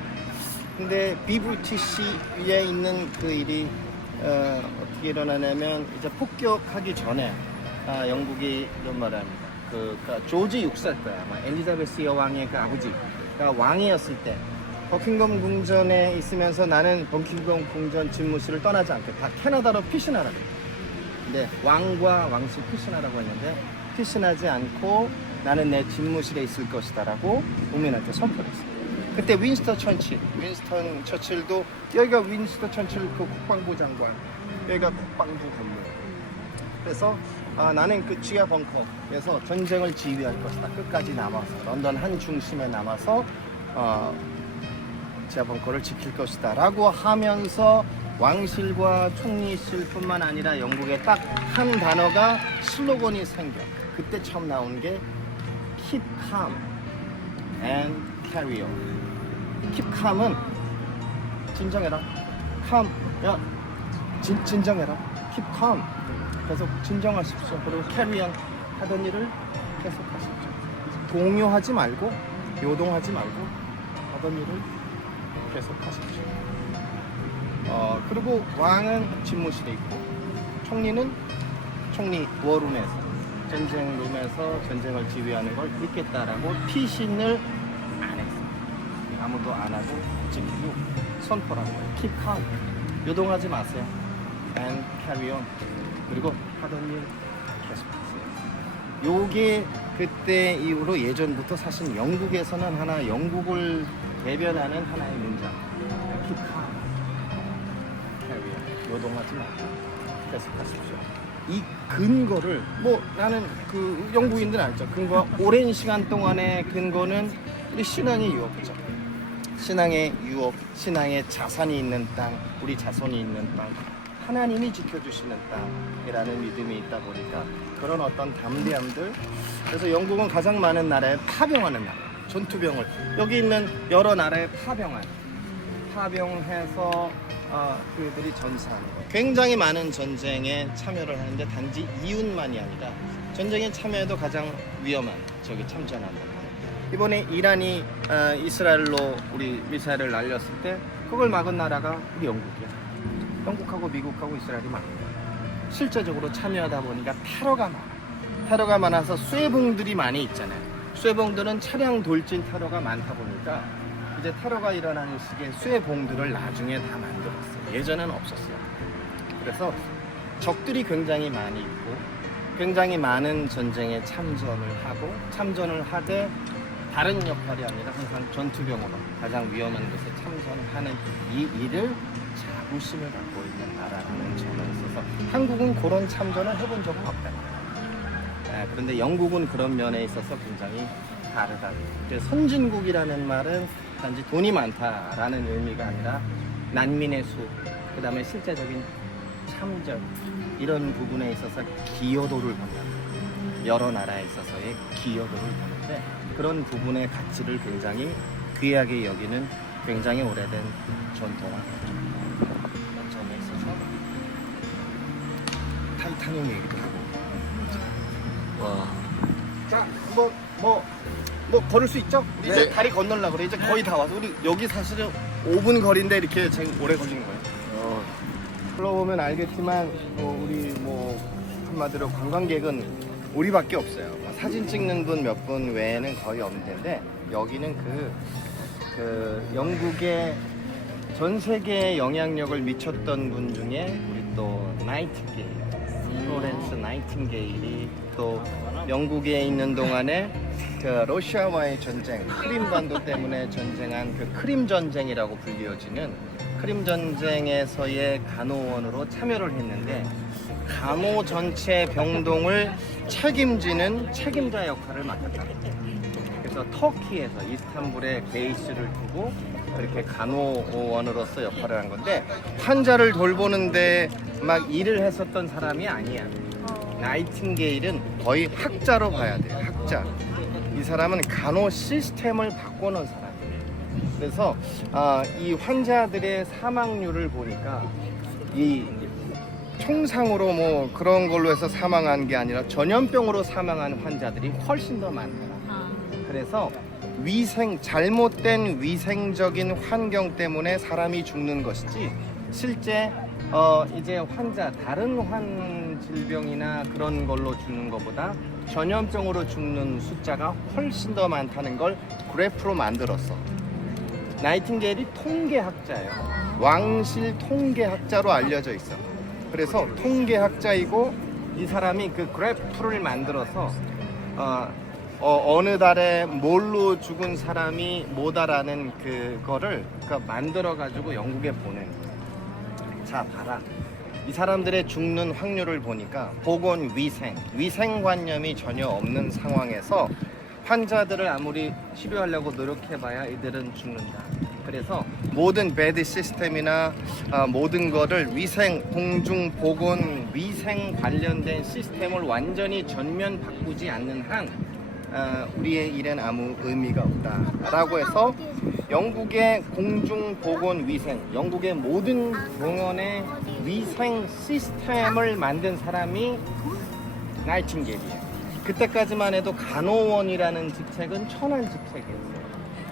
근데 Be British 위에 있는 그 일이 어떻게 일어나냐면 이제 폭격하기 전에 영국이 이런 말을 합니다. 그러니까 조지 6세 거야. 엘리자베스 여왕의 그 아버지가 왕이었을 때 버킹엄 궁전에 있으면서 나는 버킹엄 궁전 집무실을 떠나지 않겠다. 캐나다로 피신하라고. 근데 왕과 왕실 피신하라고 했는데 피신하지 않고 나는 내 집무실에 있을 것이다라고 국민한테 선포했어요. 그때 윈스턴 처칠도 여기가 윈스턴 처칠 그 국방부 장관, 여기가 국방부 건물. 그래서 나는 그 지하 벙커에서 전쟁을 지휘할 것이다. 끝까지 남아서 런던 한 중심에 남아서 지하 벙커를 지킬 것이다 라고 하면서 왕실과 총리실뿐만 아니라 영국에 딱 한 단어가 슬로건이 생겨. 그때 처음 나온 게 Keep calm and carry on. Keep calm은 진정해라. calm, 야 진정해라. Keep calm. 계속 진정하십시오. 그리고 carry on 하던 일을 계속하십시오. 동요하지 말고 요동하지 말고 하던 일을 계속하십시오. 그리고 왕은 집무실에 있고 총리는 총리 워룸에서 전쟁룸에서 전쟁을 지휘하는 걸 믿겠다라고 피신을 안 했어요. 아무도 안 하고 지키고 선포라는 거예요. Keep calm. 요동하지 마세요. And carry on. 그리고 하던 일 계속하세요. 요게 그때 이후로 예전부터 사실 영국에서는 하나 영국을 대변하는 하나의 문장. Keep calm. Carry on. 요동하지 말고 계속하십시오. 이 근거를 나는 그 영국인들 알죠. 근거 오랜 시간 동안의 근거는 우리 신앙의 유업이죠. 신앙의 유업, 신앙의 자산이 있는 땅, 우리 자손이 있는 땅, 하나님이 지켜주시는 땅이라는 믿음이 있다 보니까 그런 어떤 담대함들. 그래서 영국은 가장 많은 나라에 파병하는 나라, 전투병을 여기 있는 여러 나라에 파병해서 그들이 전사하는 거예요. 굉장히 많은 전쟁에 참여를 하는데 단지 이웃만이 아니라 전쟁에 참여해도 가장 위험한 저기 참전한다. 이번에 이란이 이스라엘로 우리 미사일을 날렸을 때 그걸 막은 나라가 우리 영국이야. 영국하고 미국하고 이스라엘이 막은 거야. 실제적으로 참여하다 보니까 테러가 많아서 쇠봉들이 많이 있잖아요. 쇠봉들은 차량 돌진 테러가 많다 보니까 이제 테러가 일어나는 시기에 수해봉들을 나중에 다 만들었어요. 예전에는 없었어요. 그래서 적들이 굉장히 많이 있고 굉장히 많은 전쟁에 참전을 하고 참전을 하되 다른 역할이 아니라 항상 전투병으로 가장 위험한 곳에 참전하는 이 일을 자부심을 갖고 있는 나라라는 점에 있어서 한국은 그런 참전을 해본 적은 없다. 그런데 영국은 그런 면에 있어서 굉장히 다르다. 선진국이라는 말은 단지 돈이 많다라는 의미가 아니라 난민의 수, 그 다음에 실제적인 참전 이런 부분에 있어서 기여도를 본다. 여러 나라에 있어서의 기여도를 보는데 그런 부분의 가치를 굉장히 귀하게 여기는 굉장히 오래된 전통화 점에 있어서 타이타닉 얘기도 하고. 와. 자, 뭐 걸을 수 있죠? 우리 이제 네. 다리 건너려고 그래. 이제 거의 다 와서 우리 여기 사실은 5분 거리인데 이렇게 제일 오래 걸리는 거예요. 불러보면 알겠지만 우리 한마디로 관광객은 우리밖에 없어요. 사진 찍는 분 몇 분 외에는 거의 없는 텐데 여기는 그 영국의 전 세계에 영향력을 미쳤던 분 중에 우리 또 나이팅게일, 플로렌스 나이팅게일이 또 영국에 있는 동안에 그 러시아와의 전쟁, 크림반도 때문에 전쟁한 그 크림 전쟁이라고 불리워지는 크림 전쟁에서의 간호원으로 참여를 했는데 간호 전체 병동을 책임지는 책임자 역할을 맡았다. 그래서 터키에서 이스탄불에 베이스를 두고 그렇게 간호원으로서 역할을 한 건데 환자를 돌보는데 막 일을 했었던 사람이 아니야. 나이팅게일은 거의 학자로 봐야 돼요. 학자. 이 사람은 간호 시스템을 바꿔놓은 사람이에요. 그래서 이 환자들의 사망률을 보니까 이 총상으로 뭐 그런 걸로 해서 사망한 게 아니라 전염병으로 사망한 환자들이 훨씬 더 많더라. 그래서 잘못된 위생적인 환경 때문에 사람이 죽는 것이지 실제 이제 다른 질병이나 그런 걸로 죽는 것보다 전염병으로 죽는 숫자가 훨씬 더 많다는 걸 그래프로 만들었어. 나이팅게일이 통계학자예요. 왕실 통계학자로 알려져 있어. 그래서 통계학자이고 이 사람이 그 그래프를 만들어서 어느 달에 뭘로 죽은 사람이 뭐다라는 그거를 만들어 가지고 영국에 보낸 거예요. 자, 봐라. 이 사람들의 죽는 확률을 보니까 위생관념이 전혀 없는 상황에서 환자들을 아무리 치료하려고 노력해봐야 이들은 죽는다. 그래서 모든 베드 시스템이나 모든 거를 공중보건, 위생 관련된 시스템을 완전히 전면 바꾸지 않는 한 우리의 일엔 아무 의미가 없다라고 해서 영국의 공중보건위생, 영국의 모든 병원의 위생 시스템을 만든 사람이 나이팅게일이에요. 그때까지만 해도 간호원이라는 직책은 천한 직책이었어요.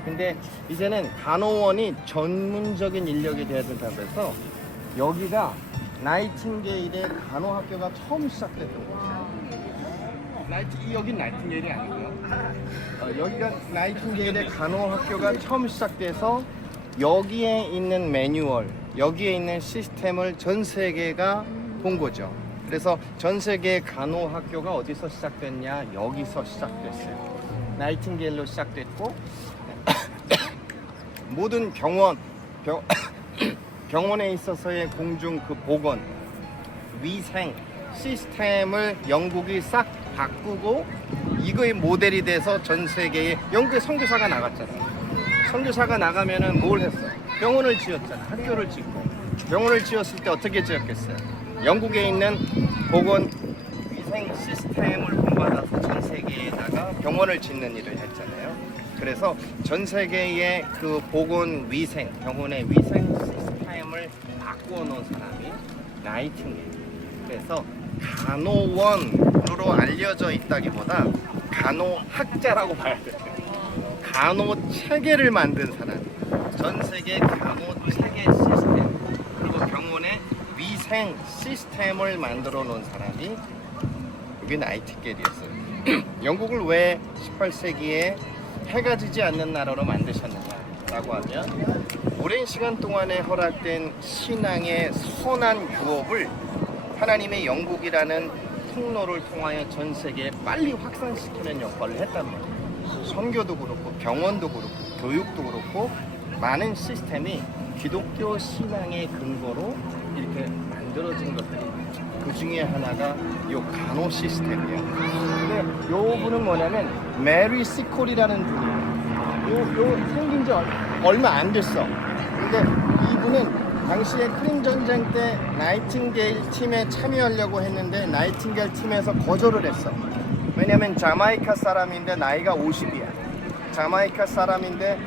근데 이제는 간호원이 전문적인 인력이 돼야 된다고 해서 여기가 나이팅게일의 간호학교가 처음 시작됐던 거예요. 여긴 나이팅게일이 아니고요. 여기가 나이팅게일의 간호학교가 처음 시작돼서 여기에 있는 매뉴얼, 여기에 있는 시스템을 전 세계가 본 거죠. 그래서 전 세계 간호학교가 어디서 시작됐냐? 여기서 시작됐어요. 나이팅게일로 시작됐고 모든 병원에 있어서의 보건, 위생 시스템을 영국이 싹 바꾸고 이거의 모델이 돼서 전 세계에 영국에 선교사가 나갔잖아. 선교사가 나가면은 뭘 했어? 병원을 지었잖아. 학교를 짓고. 병원을 지었을 때 어떻게 지었겠어요? 영국에 있는 보건 위생 시스템을 본받아서 전 세계에다가 병원을 짓는 일을 했잖아요. 그래서 전 세계의 그 보건 위생, 병원의 위생 시스템을 바꾸어 놓은 사람이 나이팅게일. 그래서 간호원으로 알려져 있다기보다 간호학자라고 봐야 돼요. 간호 체계를 만든 사람, 전 세계 간호 체계 시스템, 그리고 병원의 위생 시스템을 만들어 놓은 사람이 여기 나이팅게일이었어요. 영국을 왜 18세기에 해가 지지 않는 나라로 만드셨느냐? 라고 하면 오랜 시간 동안에 허락된 신앙의 선한 유업을 하나님의 영국이라는 통로를 통하여 전 세계에 빨리 확산시키는 역할을 했단 말이에요. 선교도 그렇고 병원도 그렇고 교육도 그렇고 많은 시스템이 기독교 신앙의 근거로 이렇게 만들어진 것들이 그 중에 하나가 이 간호 시스템이에요. 근데 요 분은 뭐냐면 메리 시콜이라는 분이에요. 요 생긴 지 얼마 안 됐어. 근데 이분은 당시에 크림 전쟁 때 나이팅게일 팀에 참여하려고 했는데 나이팅게일 팀에서 거절을 했어. 왜냐면 자마이카 사람인데 나이가 50이야. 자마이카 사람인데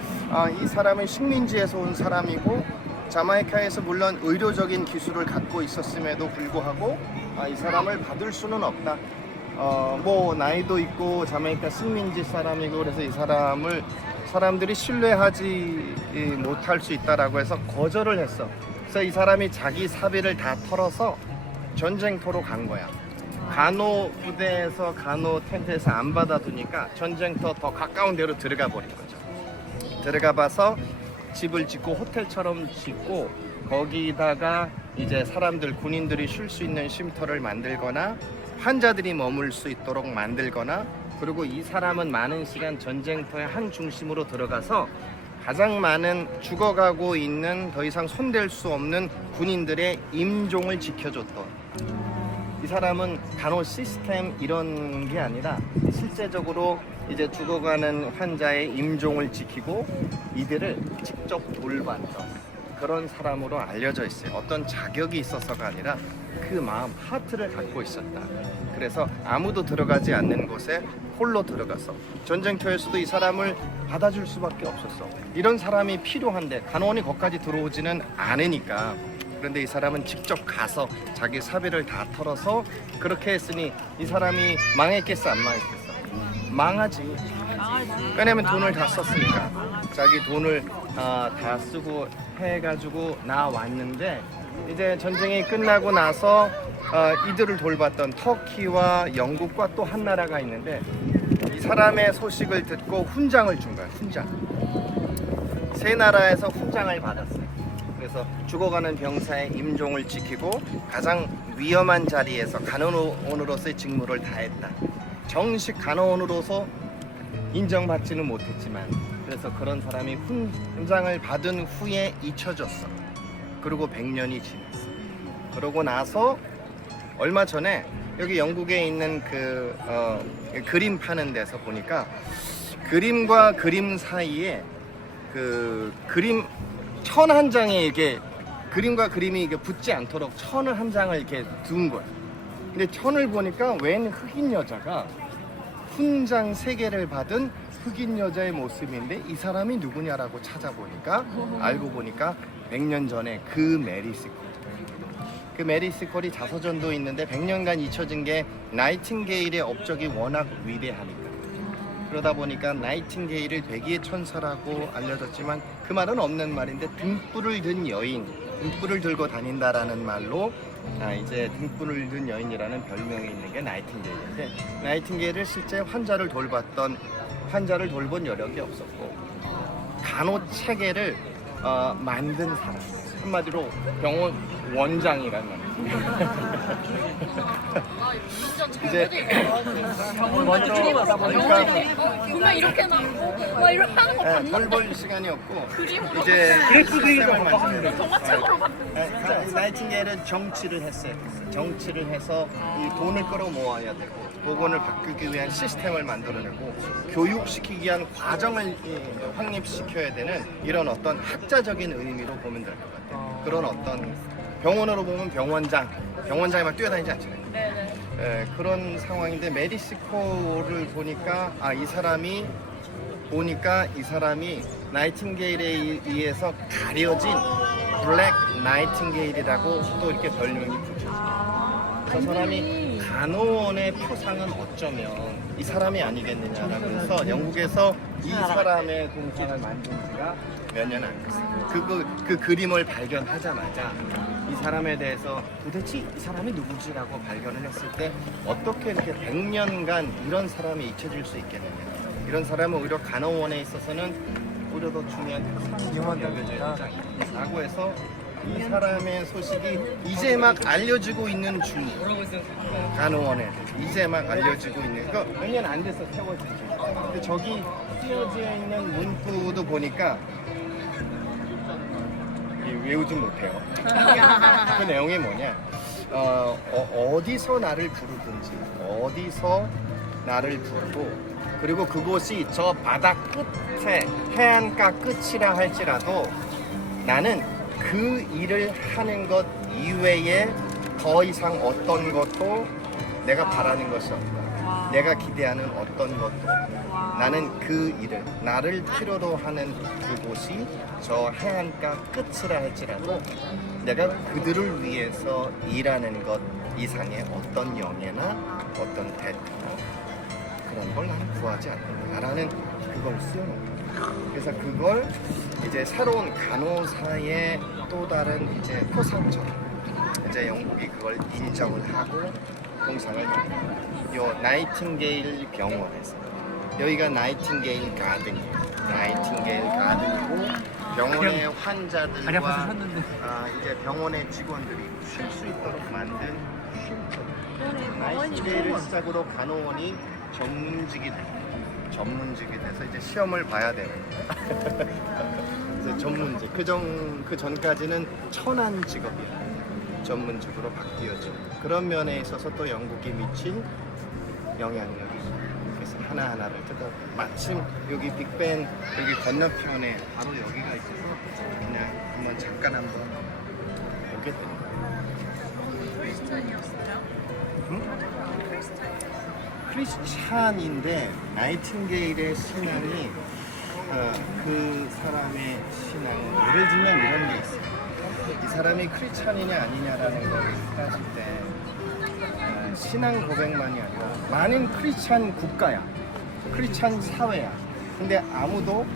이 사람은 식민지에서 온 사람이고 자마이카에서 물론 의료적인 기술을 갖고 있었음에도 불구하고 이 사람을 받을 수는 없다. 뭐 나이도 있고 자메이카 식민지 사람이고 그래서 이 사람들이 신뢰하지 못할 수 있다라고 해서 거절을 했어. 그래서 이 사람이 자기 사비를 다 털어서 전쟁터로 간 거야. 간호 부대에서 간호 텐트에서 안 받아두니까 전쟁터 더 가까운 데로 들어가 버린 거죠. 들어가 봐서 집을 짓고 호텔처럼 짓고 거기다가 이제 사람들 군인들이 쉴 수 있는 쉼터를 만들거나 환자들이 머물 수 있도록 만들거나 그리고 이 사람은 많은 시간 전쟁터의 한 중심으로 들어가서 가장 많은 죽어가고 있는 더 이상 손댈 수 없는 군인들의 임종을 지켜줬던 이 사람은 간호 시스템 이런 게 아니라 실제적으로 이제 죽어가는 환자의 임종을 지키고 이들을 직접 돌봤던 그런 사람으로 알려져 있어요. 어떤 자격이 있어서가 아니라 그 마음, 하트를 갖고 있었다. 그래서 아무도 들어가지 않는 곳에 홀로 들어가서 전쟁터에서도 이 사람을 받아줄 수밖에 없었어. 이런 사람이 필요한데 간호원이 거기까지 들어오지는 않으니까. 그런데 이 사람은 직접 가서 자기 사비를 다 털어서 그렇게 했으니 이 사람이 망했겠어 안 망했겠어? 망하지. 왜냐면 돈을 다 썼으니까. 자기 돈을 다 쓰고 해가지고 나왔는데 이제 전쟁이 끝나고 나서 이들을 돌봤던 터키와 영국과 또 한 나라가 있는데 이 사람의 소식을 듣고 훈장을 준 거야. 훈장. 세 나라에서 훈장을 받았어요. 그래서 죽어가는 병사의 임종을 지키고 가장 위험한 자리에서 간호원으로서의 직무를 다했다. 정식 간호원으로서 인정받지는 못했지만 그래서 그런 사람이 훈장을 받은 후에 잊혀졌어. 그리고 100년이 지났어. 그러고 나서 얼마 전에 여기 영국에 있는 그 그림 파는 데서 보니까 그림과 그림 사이에 그 그림 천 한 장에 이게 그림과 그림이 이게 붙지 않도록 천을 한 장을 이렇게 둔 거야. 근데 천을 보니까 웬 흑인 여자가 훈장 3개를 받은 흑인 여자의 모습인데 이 사람이 누구냐라고 찾아보니까 알고 보니까 100년 전에 그 메리 시콜. 그 메리 시콜이 자서전도 있는데 100년간 잊혀진 게 나이팅게일의 업적이 워낙 위대하니까. 그러다 보니까 나이팅게일을 백의의 천사라고 알려졌지만 그 말은 없는 말인데 등불을 든 여인, 등불을 들고 다닌다라는 말로 이제 등불을 든 여인이라는 별명이 있는 게 나이팅게일인데 나이팅게일을 실제 환자를 돌본 여력이 없었고 간호 체계를 만든 사람, 한마디로 병원 원장이라는 말이에요. 이제 정말 이렇게 나고 막 이렇게 하는 거 봤는데 돌볼 시간이 없고 이제 시스템을 만들고 나이팅게일은 정치를 했어요. 정치를 해서 이 돈을 끌어모아야 되고 복원을 바꾸기 위한 시스템을 만들어내고 교육시키기 위한 과정을 확립시켜야 되는 이런 어떤 학자적인 의미로 보면 될 것 같아요. 그런 어떤 병원으로 보면 병원장이 막 뛰어다니지 않잖아요. 네네. 그런 상황인데 메리시코를 보니까 이 사람이 나이팅게일에 의해서 가려진 블랙 나이팅게일이라고 또 이렇게 별명이 붙여져요. 저 사람이 간호원의 표상은 어쩌면 이 사람이 아니겠느냐라면서 영국에서 이 사람의 동지를 만든 지가 몇 년 안 됐어요. 그 그림을 발견하자마자 이 사람에 대해서 도대체 이 사람이 누구지라고 발견을 했을 때 어떻게 이렇게 100년간 이런 사람이 잊혀질 수 있겠느냐. 이런 사람은 오히려 간호원에 있어서는 오히려 더 중요한 특성으로 여겨져 있는 장이라고 해서 이 사람의 소식이 이제 막 알려지고 있는 중이에요. 뭐라고 했어요? 간호원에 이제 막 알려지고 있는 거 몇 년 안 돼서 세워진 중. 근데 저기 쓰여져 있는 문구도 보니까 외우지 못해요. 그 내용이 뭐냐? 어디서 나를 부르든지 어디서 나를 부르고 그리고 그곳이 저 바다 끝에 해안가 끝이라 할지라도 나는 그 일을 하는 것 이외에 더 이상 어떤 것도 내가 바라는 것이 없다. 내가 기대하는 어떤 것도 없다. 나는 그 일을 나를 필요로 하는 그곳이 저 해안가 끝이라 할지라도 내가 그들을 위해서 일하는 것 이상의 어떤 영예나 어떤 대가나 그런 걸 나는 구하지 않는다라는 그걸 쓰여놓은 거예요. 그래서 그걸 이제 새로운 간호사의 또 다른 이제 표상처럼 이제 영국이 그걸 인정을 하고 동상을 요 나이팅게일 병원에서 여기가 나이팅게일 가든이에요. 나이팅게일 가든이고 병원의 환자들과 다리 아파서 샀는데. 이제 병원의 직원들이 쉴 수 있도록 만든 쉼터. 나이팅게일을 시작으로 간호원이 전문직이 돼서 이제 시험을 봐야 되는 거예요. 이제 전문직. 그 전까지는 천한 직업이에요. 전문직으로 바뀌었죠. 그런 면에 있어서 또 영국이 미친 영향력이 있어요. 그래서 하나하나를 뜯어 마침 여기 빅벤 여기 건너편에 바로 여기가 있어서 그냥 한번 잠깐 한번 보게 됩니다. 크리스찬인데 나이팅게일의 신앙이 그 사람의 신앙은 예를 들면 이런 게 있어요. 이 사람이 크리스찬이냐 아니냐라는 걸 따질 때 신앙 고백만이 아니라 많은 크리스찬 국가야, 크리스찬 사회야. 근데 아무도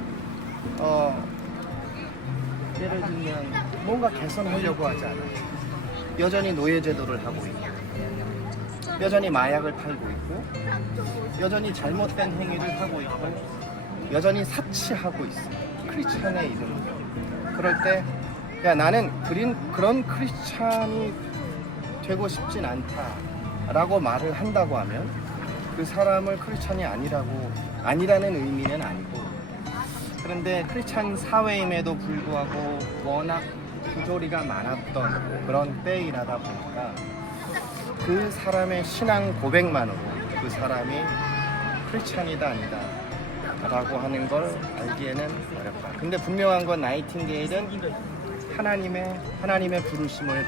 예를 들면 뭔가 개선하려고 하지 않아요. 여전히 노예제도를 하고 있고 여전히 마약을 팔고 있고 여전히 잘못된 행위를 하고 있고 여전히 사치하고 있어. 크리스찬의 이름으로. 그럴 때 야 나는 그런 크리스찬이 되고 싶진 않다라고 말을 한다고 하면 그 사람을 크리스찬이 아니라는 의미는 아니고 그런데 크리스찬 사회임에도 불구하고 워낙 부조리가 많았던 그런 때이라다 보니까 그 사람의 신앙 고백만으로 그 사람이 크리스찬이다 아니다 라고 하는 걸 알기에는 어렵다. 근데 분명한 건 나이팅게일은 하나님의 부르심을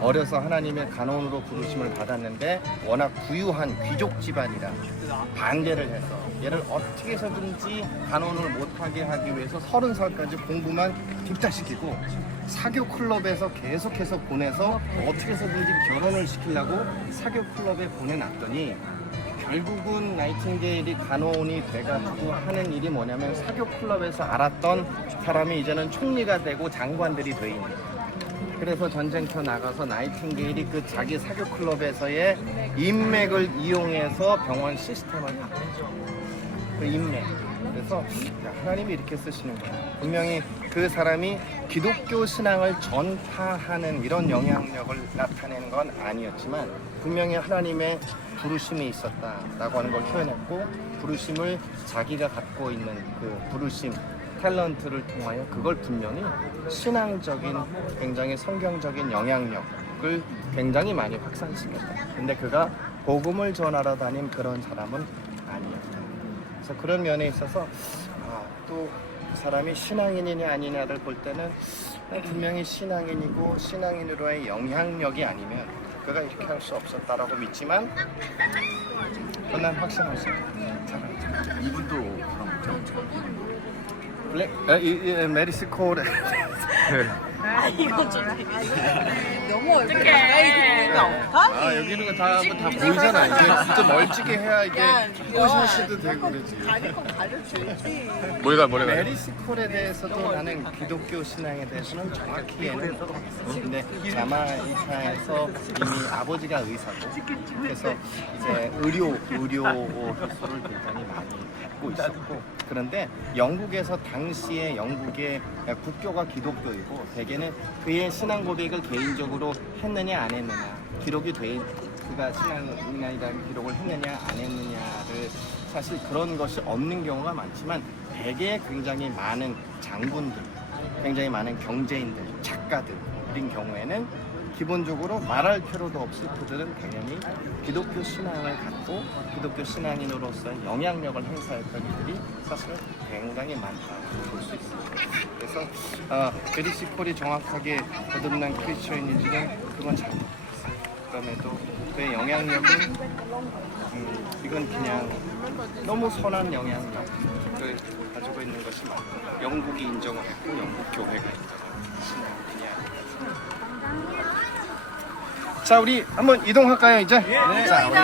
어려서 하나님의 간호원으로 부르심을 받았는데 워낙 부유한 귀족 집안이라 반대를 해서 얘를 어떻게 해서든지 간호원을 못하게 하기 위해서 30살까지 공부만 딥다시키고 사교 클럽에서 계속해서 보내서 어떻게 해서든지 결혼을 시키려고 사교 클럽에 보내놨더니 결국은 나이팅게일이 간호원이 돼가지고 하는 일이 뭐냐면 사교 클럽에서 알았던 사람이 이제는 총리가 되고 장관들이 돼 있는 거예요. 그래서 전쟁터 나가서 나이팅게일이 그 자기 사교 클럽에서의 인맥을 이용해서 병원 시스템을 바꾸죠. 그 인맥. 그래서 하나님이 이렇게 쓰시는 거예요. 분명히 그 사람이 기독교 신앙을 전파하는 이런 영향력을 나타내는 건 아니었지만 분명히 하나님의 부르심이 있었다라고 하는 걸 표현했고 부르심을 자기가 갖고 있는 그 부르심 탤런트를 통하여 그걸 분명히 신앙적인 굉장히 성경적인 영향력을 굉장히 많이 확산시켰다. 근데 그가 복음을 전하러 다닌 그런 사람은 아니었다. 그래서 그런 면에 있어서 또 그 사람이 신앙인이냐 아니냐를 볼 때는 분명히 신앙인이고 신앙인으로의 영향력이 아니면 그가 이렇게 할 수 없었다라고 믿지만 그건 난 확신할 수 있다. 이분도 그럼 메리스 코드 너무 얼굴이 가까이 들으니까 어떡하니? 여기 있는 거 다 보이잖아. 이게 진짜 멀찍이 해야 이게 포샷도 되고 그러지. 다리 좀 가려줘야지. 뭐가 메리스 콜에 대해서도 나는 기독교 신앙에 대해서는 정확히는 근데 자마이카에서 이미 아버지가 의사고 그래서 이제 의료 기술을 굉장히 많이 믿고 있었고, 그런데 영국에서 당시에 영국의 국교가 기독교이고 대개는 그의 신앙 고백을 개인적으로 했느냐 안 했느냐, 기록이 돼 그가 신앙이라는 기록을 했느냐 안 했느냐를 사실 그런 것이 없는 경우가 많지만 대개 굉장히 많은 장군들, 굉장히 많은 경제인들, 작가들인 경우에는 기본적으로 말할 필요도 없이 그들은 당연히 기독교 신앙을 갖고 기독교 신앙인으로서의 영향력을 행사했던 이들이 사실 굉장히 많다고 볼 수 있습니다. 그래서 베리시 콜이 정확하게 거듭난 크리스천인지는 그건 잘 모르겠어요. 그럼에도 그의 영향력은 이건 그냥 너무 선한 영향력을 가지고 있는 것이 맞고, 영국이 인정을 했고 영국 교회가 인정한 신앙이냐. 자, 우리 한번 이동할까요 이제? 자, 우리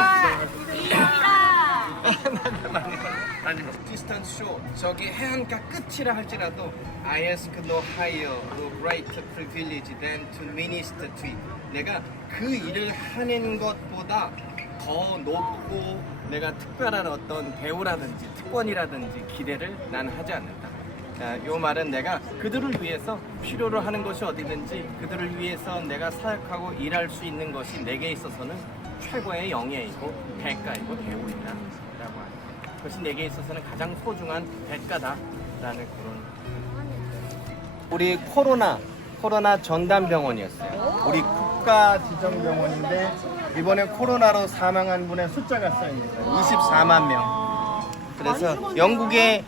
디스턴스 쇼, 저기 해안가 끝이라 할지라도 I ask no higher, no greater privilege than to minister to it. 내가 그 일을 하는 것보다 더 높고 내가 특별한 어떤 배우라든지 특권이라든지 기대를 난 하지 않는다. 이 말은 내가 그들을 위해서 필요로 하는 것이 어디든지 그들을 위해서 내가 사역하고 일할 수 있는 것이 내게 있어서는 최고의 영예이고 대가이고 대우이다 라고 하는, 그것이 내게 있어서는 가장 소중한 대가다 라는 그런. 우리 코로나 전담병원이었어요. 우리 국가 지정병원인데 이번에 코로나로 사망한 분의 숫자가 써있습니다. 24만 명. 그래서 영국의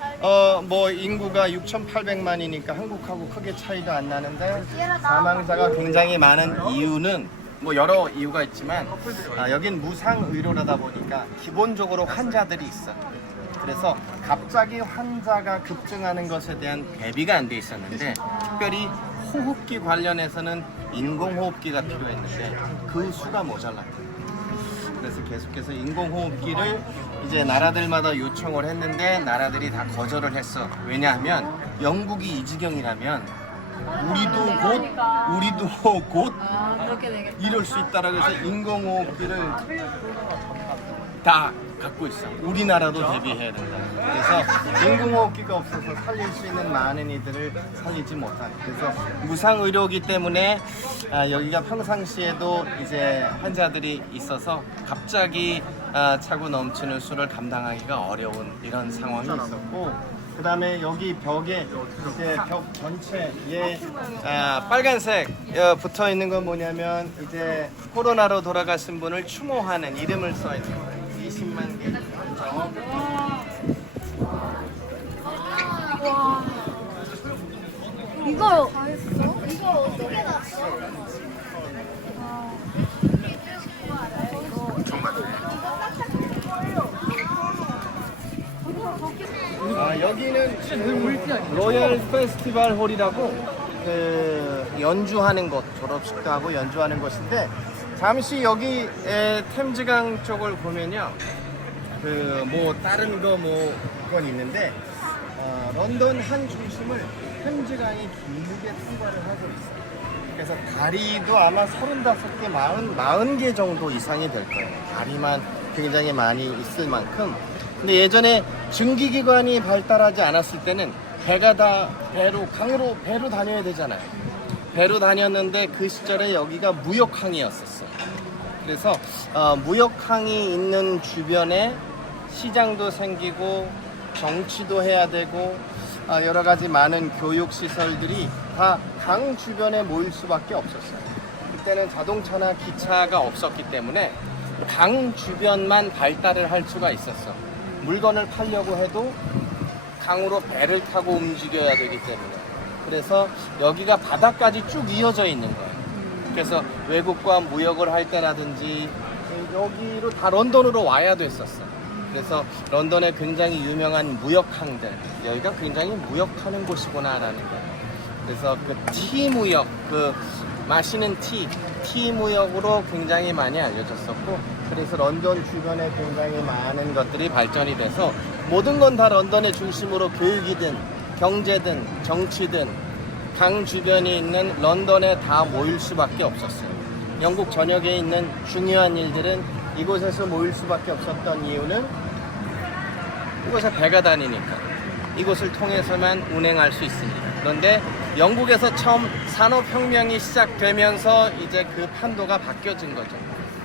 뭐 인구가 6,800만이니까 한국하고 크게 차이가 안 나는데 사망자가 굉장히 많은 이유는 뭐 여러 이유가 있지만 여긴 무상 의료라다 보니까 기본적으로 환자들이 있어. 그래서 갑자기 환자가 급증하는 것에 대한 대비가 안 돼 있었는데, 특별히 호흡기 관련해서는 인공호흡기가 필요했는데 그 수가 모자랐어요. 그래서 계속해서 인공호흡기를 이제 나라들마다 요청을 했는데 나라들이 다 거절을 했어. 왜냐하면 영국이 이 지경이라면 우리도 곧 이럴 수 있다라고 해서 인공호흡기를 다 갖고 있어. 우리나라도 대비해야 된다. 그래서 인공호흡기가 없어서 살릴 수 있는 많은 이들을 살리지 못한. 그래서 무상의료이기 때문에 여기가 평상시에도 이제 환자들이 있어서 갑자기 차고 넘치는 수를 감당하기가 어려운 이런 상황이 있었고, 그 다음에 여기 벽에 이제 벽 전체에 빨간색 붙어 있는 건 뭐냐면 이제 코로나로 돌아가신 분을 추모하는 이름을 써 있는 거예요. 20만 개. 이걸 어떻게 났어? 여기는 로열 페스티벌 홀이라고 그 연주하는 곳, 졸업식도 하고 연주하는 곳인데, 잠시 여기 템즈강 쪽을 보면요, 그 뭐 다른 거 뭐 건 있는데 런던 한 중심을 템즈강이 길게 통과를 하고 있어요. 그래서 다리도 아마 35개, 40개 정도 이상이 될 거예요. 다리만 굉장히 많이 있을 만큼. 근데 예전에 증기기관이 발달하지 않았을 때는 배가 다 강으로 배로 다녀야 되잖아요. 배로 다녔는데 그 시절에 여기가 무역항이었었어요. 그래서 무역항이 있는 주변에 시장도 생기고 정치도 해야 되고 여러 가지 많은 교육 시설들이 다 강 주변에 모일 수밖에 없었어요. 그때는 자동차나 기차가 없었기 때문에 강 주변만 발달을 할 수가 있었어. 물건을 팔려고 해도 강으로 배를 타고 움직여야 되기 때문에. 그래서 여기가 바다까지 쭉 이어져 있는 거예요. 그래서 외국과 무역을 할 때라든지 여기로 다 런던으로 와야 됐었어. 그래서 런던에 굉장히 유명한 무역항들, 여기가 굉장히 무역하는 곳이구나라는 거예요. 그래서 그 티 무역, 그 마시는 티 무역으로 굉장히 많이 알려졌었고, 그래서 런던 주변에 굉장히 많은 것들이 발전이 돼서 모든 건 다 런던의 중심으로 교육이든 경제든 정치든 강 주변에 있는 런던에 다 모일 수밖에 없었어요. 영국 전역에 있는 중요한 일들은 이곳에서 모일 수밖에 없었던 이유는 이곳에 배가 다니니까 이곳을 통해서만 운행할 수 있습니다. 그런데 영국에서 처음 산업혁명이 시작되면서 이제 그 판도가 바뀌어진 거죠.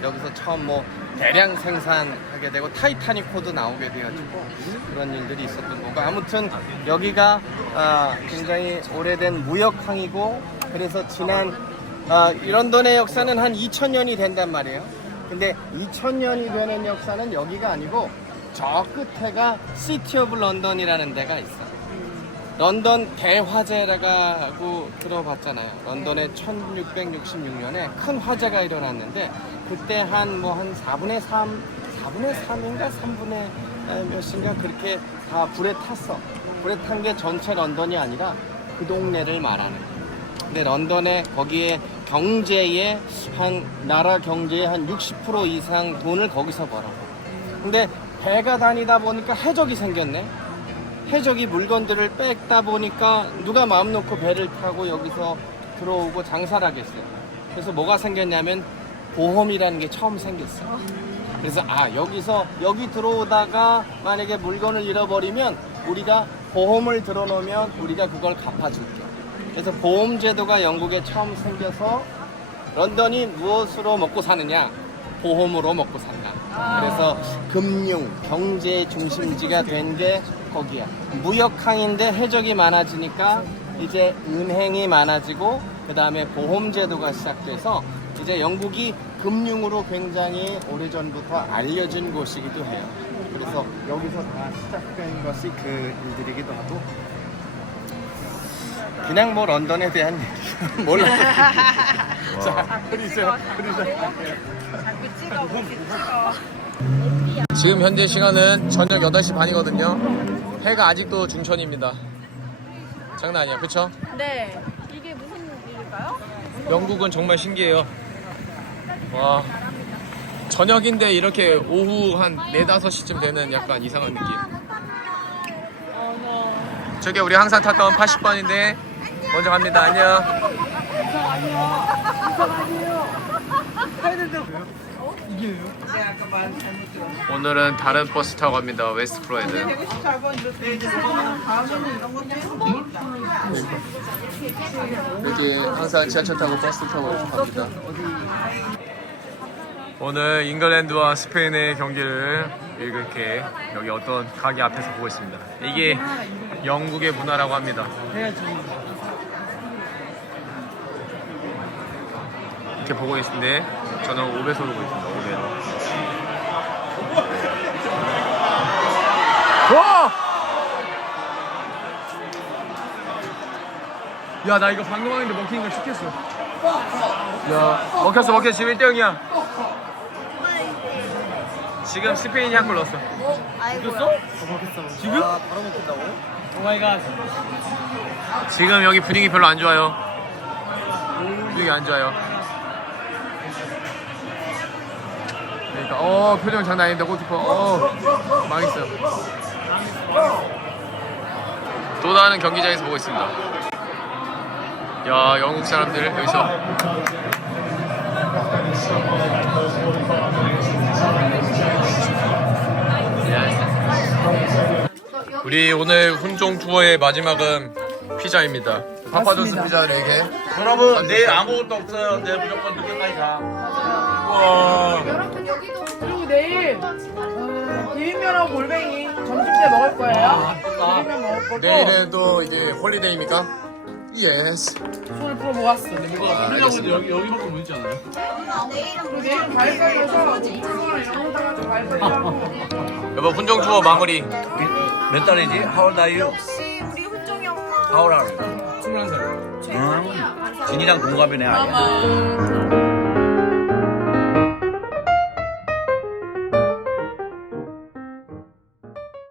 여기서 처음 뭐 대량 생산하게 되고 타이타닉호도 나오게 되어지고 그런 일들이 있었던 거고, 아무튼 여기가 굉장히 오래된 무역항이고, 그래서 지난 런던의 역사는 한 2000년이 된단 말이에요. 근데 2000년이 되는 역사는 여기가 아니고 저 끝에가 시티 오브 런던이라는 데가 있어요. 런던 대화재라고 들어봤잖아요. 런던에 1666년에 큰 화재가 일어났는데 그때 한 4분의 3인가 3분의 몇인가 그렇게 다 불에 탔어. 불에 탄 게 전체 런던이 아니라 그 동네를 말하는 거예요. 근데 런던에 거기에 경제의 나라 경제의 한 60% 이상 돈을 거기서 벌어. 근데 배가 다니다 보니까 해적이 생겼네. 해적이 물건들을 뺏다 보니까 누가 마음 놓고 배를 타고 여기서 들어오고 장사를 하겠어요. 그래서 뭐가 생겼냐면 보험이라는 게 처음 생겼어요. 그래서 여기 들어오다가 만약에 물건을 잃어버리면 우리가 보험을 들어놓으면 우리가 그걸 갚아줄게. 그래서 보험 제도가 영국에 처음 생겨서 런던이 무엇으로 먹고 사느냐? 보험으로 먹고 산다. 그래서 금융, 경제 중심지가 된 게 거기야. 무역항인데 해적이 많아지니까 이제 은행이 많아지고 그 다음에 보험 제도가 시작돼서 이제 영국이 금융으로 굉장히 오래전부터 알려진 곳이기도 해요. 그래서 여기서 다 시작된 것이 그 일들이기도 하고, 그냥 뭐 런던에 대한 얘기 몰라. 자, 그리죠. 지금 현재 시간은 저녁 8시 반이거든요. 해가 아직도 중천입니다. 장난 아니야, 그쵸? 네. 이게 무슨 일일까요? 영국은 정말 신기해요. 와, 저녁인데 이렇게 오후 한 4, 5시쯤 되는 약간 이상한 느낌. 저게 우리 항상 탔던 80번인데 먼저 갑니다. 안녕. 오늘은 다른 버스 타고 갑니다. 웨스트프로에는. 여기 항상 지하철 타고 버스 타고 갑니다. 오늘 잉글랜드와 스페인의 경기를 이렇게 여기 어떤 가게 앞에서 보고 있습니다. 이게 영국의 문화라고 합니다. 이렇게 보고 있는데 저는 5배속으로 보고 있습니다. 5배속. 와! 야, 나 이거 방금 하는데 먹히는 걸 시켰어. 야, 먹혔어. 지금 1대0이야. 지금 스페인이 한 골 넣었어. 지금? 바로 먹겠다고? 오 마이 갓. 지금 여기 분위기 별로 안 좋아요. 분위기 안 좋아요. 그러니까 표정 장난 아닌데 골키퍼 망했어요. 또 다른 경기장에서 보고 있습니다. 야, 영국 사람들 여기서 우리 오늘 훈종 투어의 마지막은 피자입니다. 파파존스 피자 4개. 여러분 내일 아무것도 없어요. 내일 무조건 늦게까지 가. 우와. 그리고 내일 비빔면하고 골뱅이 점심 때 먹을 거예요. 비빔면 먹을 거고 내일은 또 이제 홀리데이입니까? 예스. 손을 풀어 모았어. 여기밖에 못 있지 않아요? 그리고 내일은 과일거리여서 물건 이런 거 사가지고 과일거리 하고. 여보, 훈종 투어 마무리. 몇 달이지? How old are you? 우리 훈종이 형. How old are you? 21살. 진이랑 동갑이네 아예.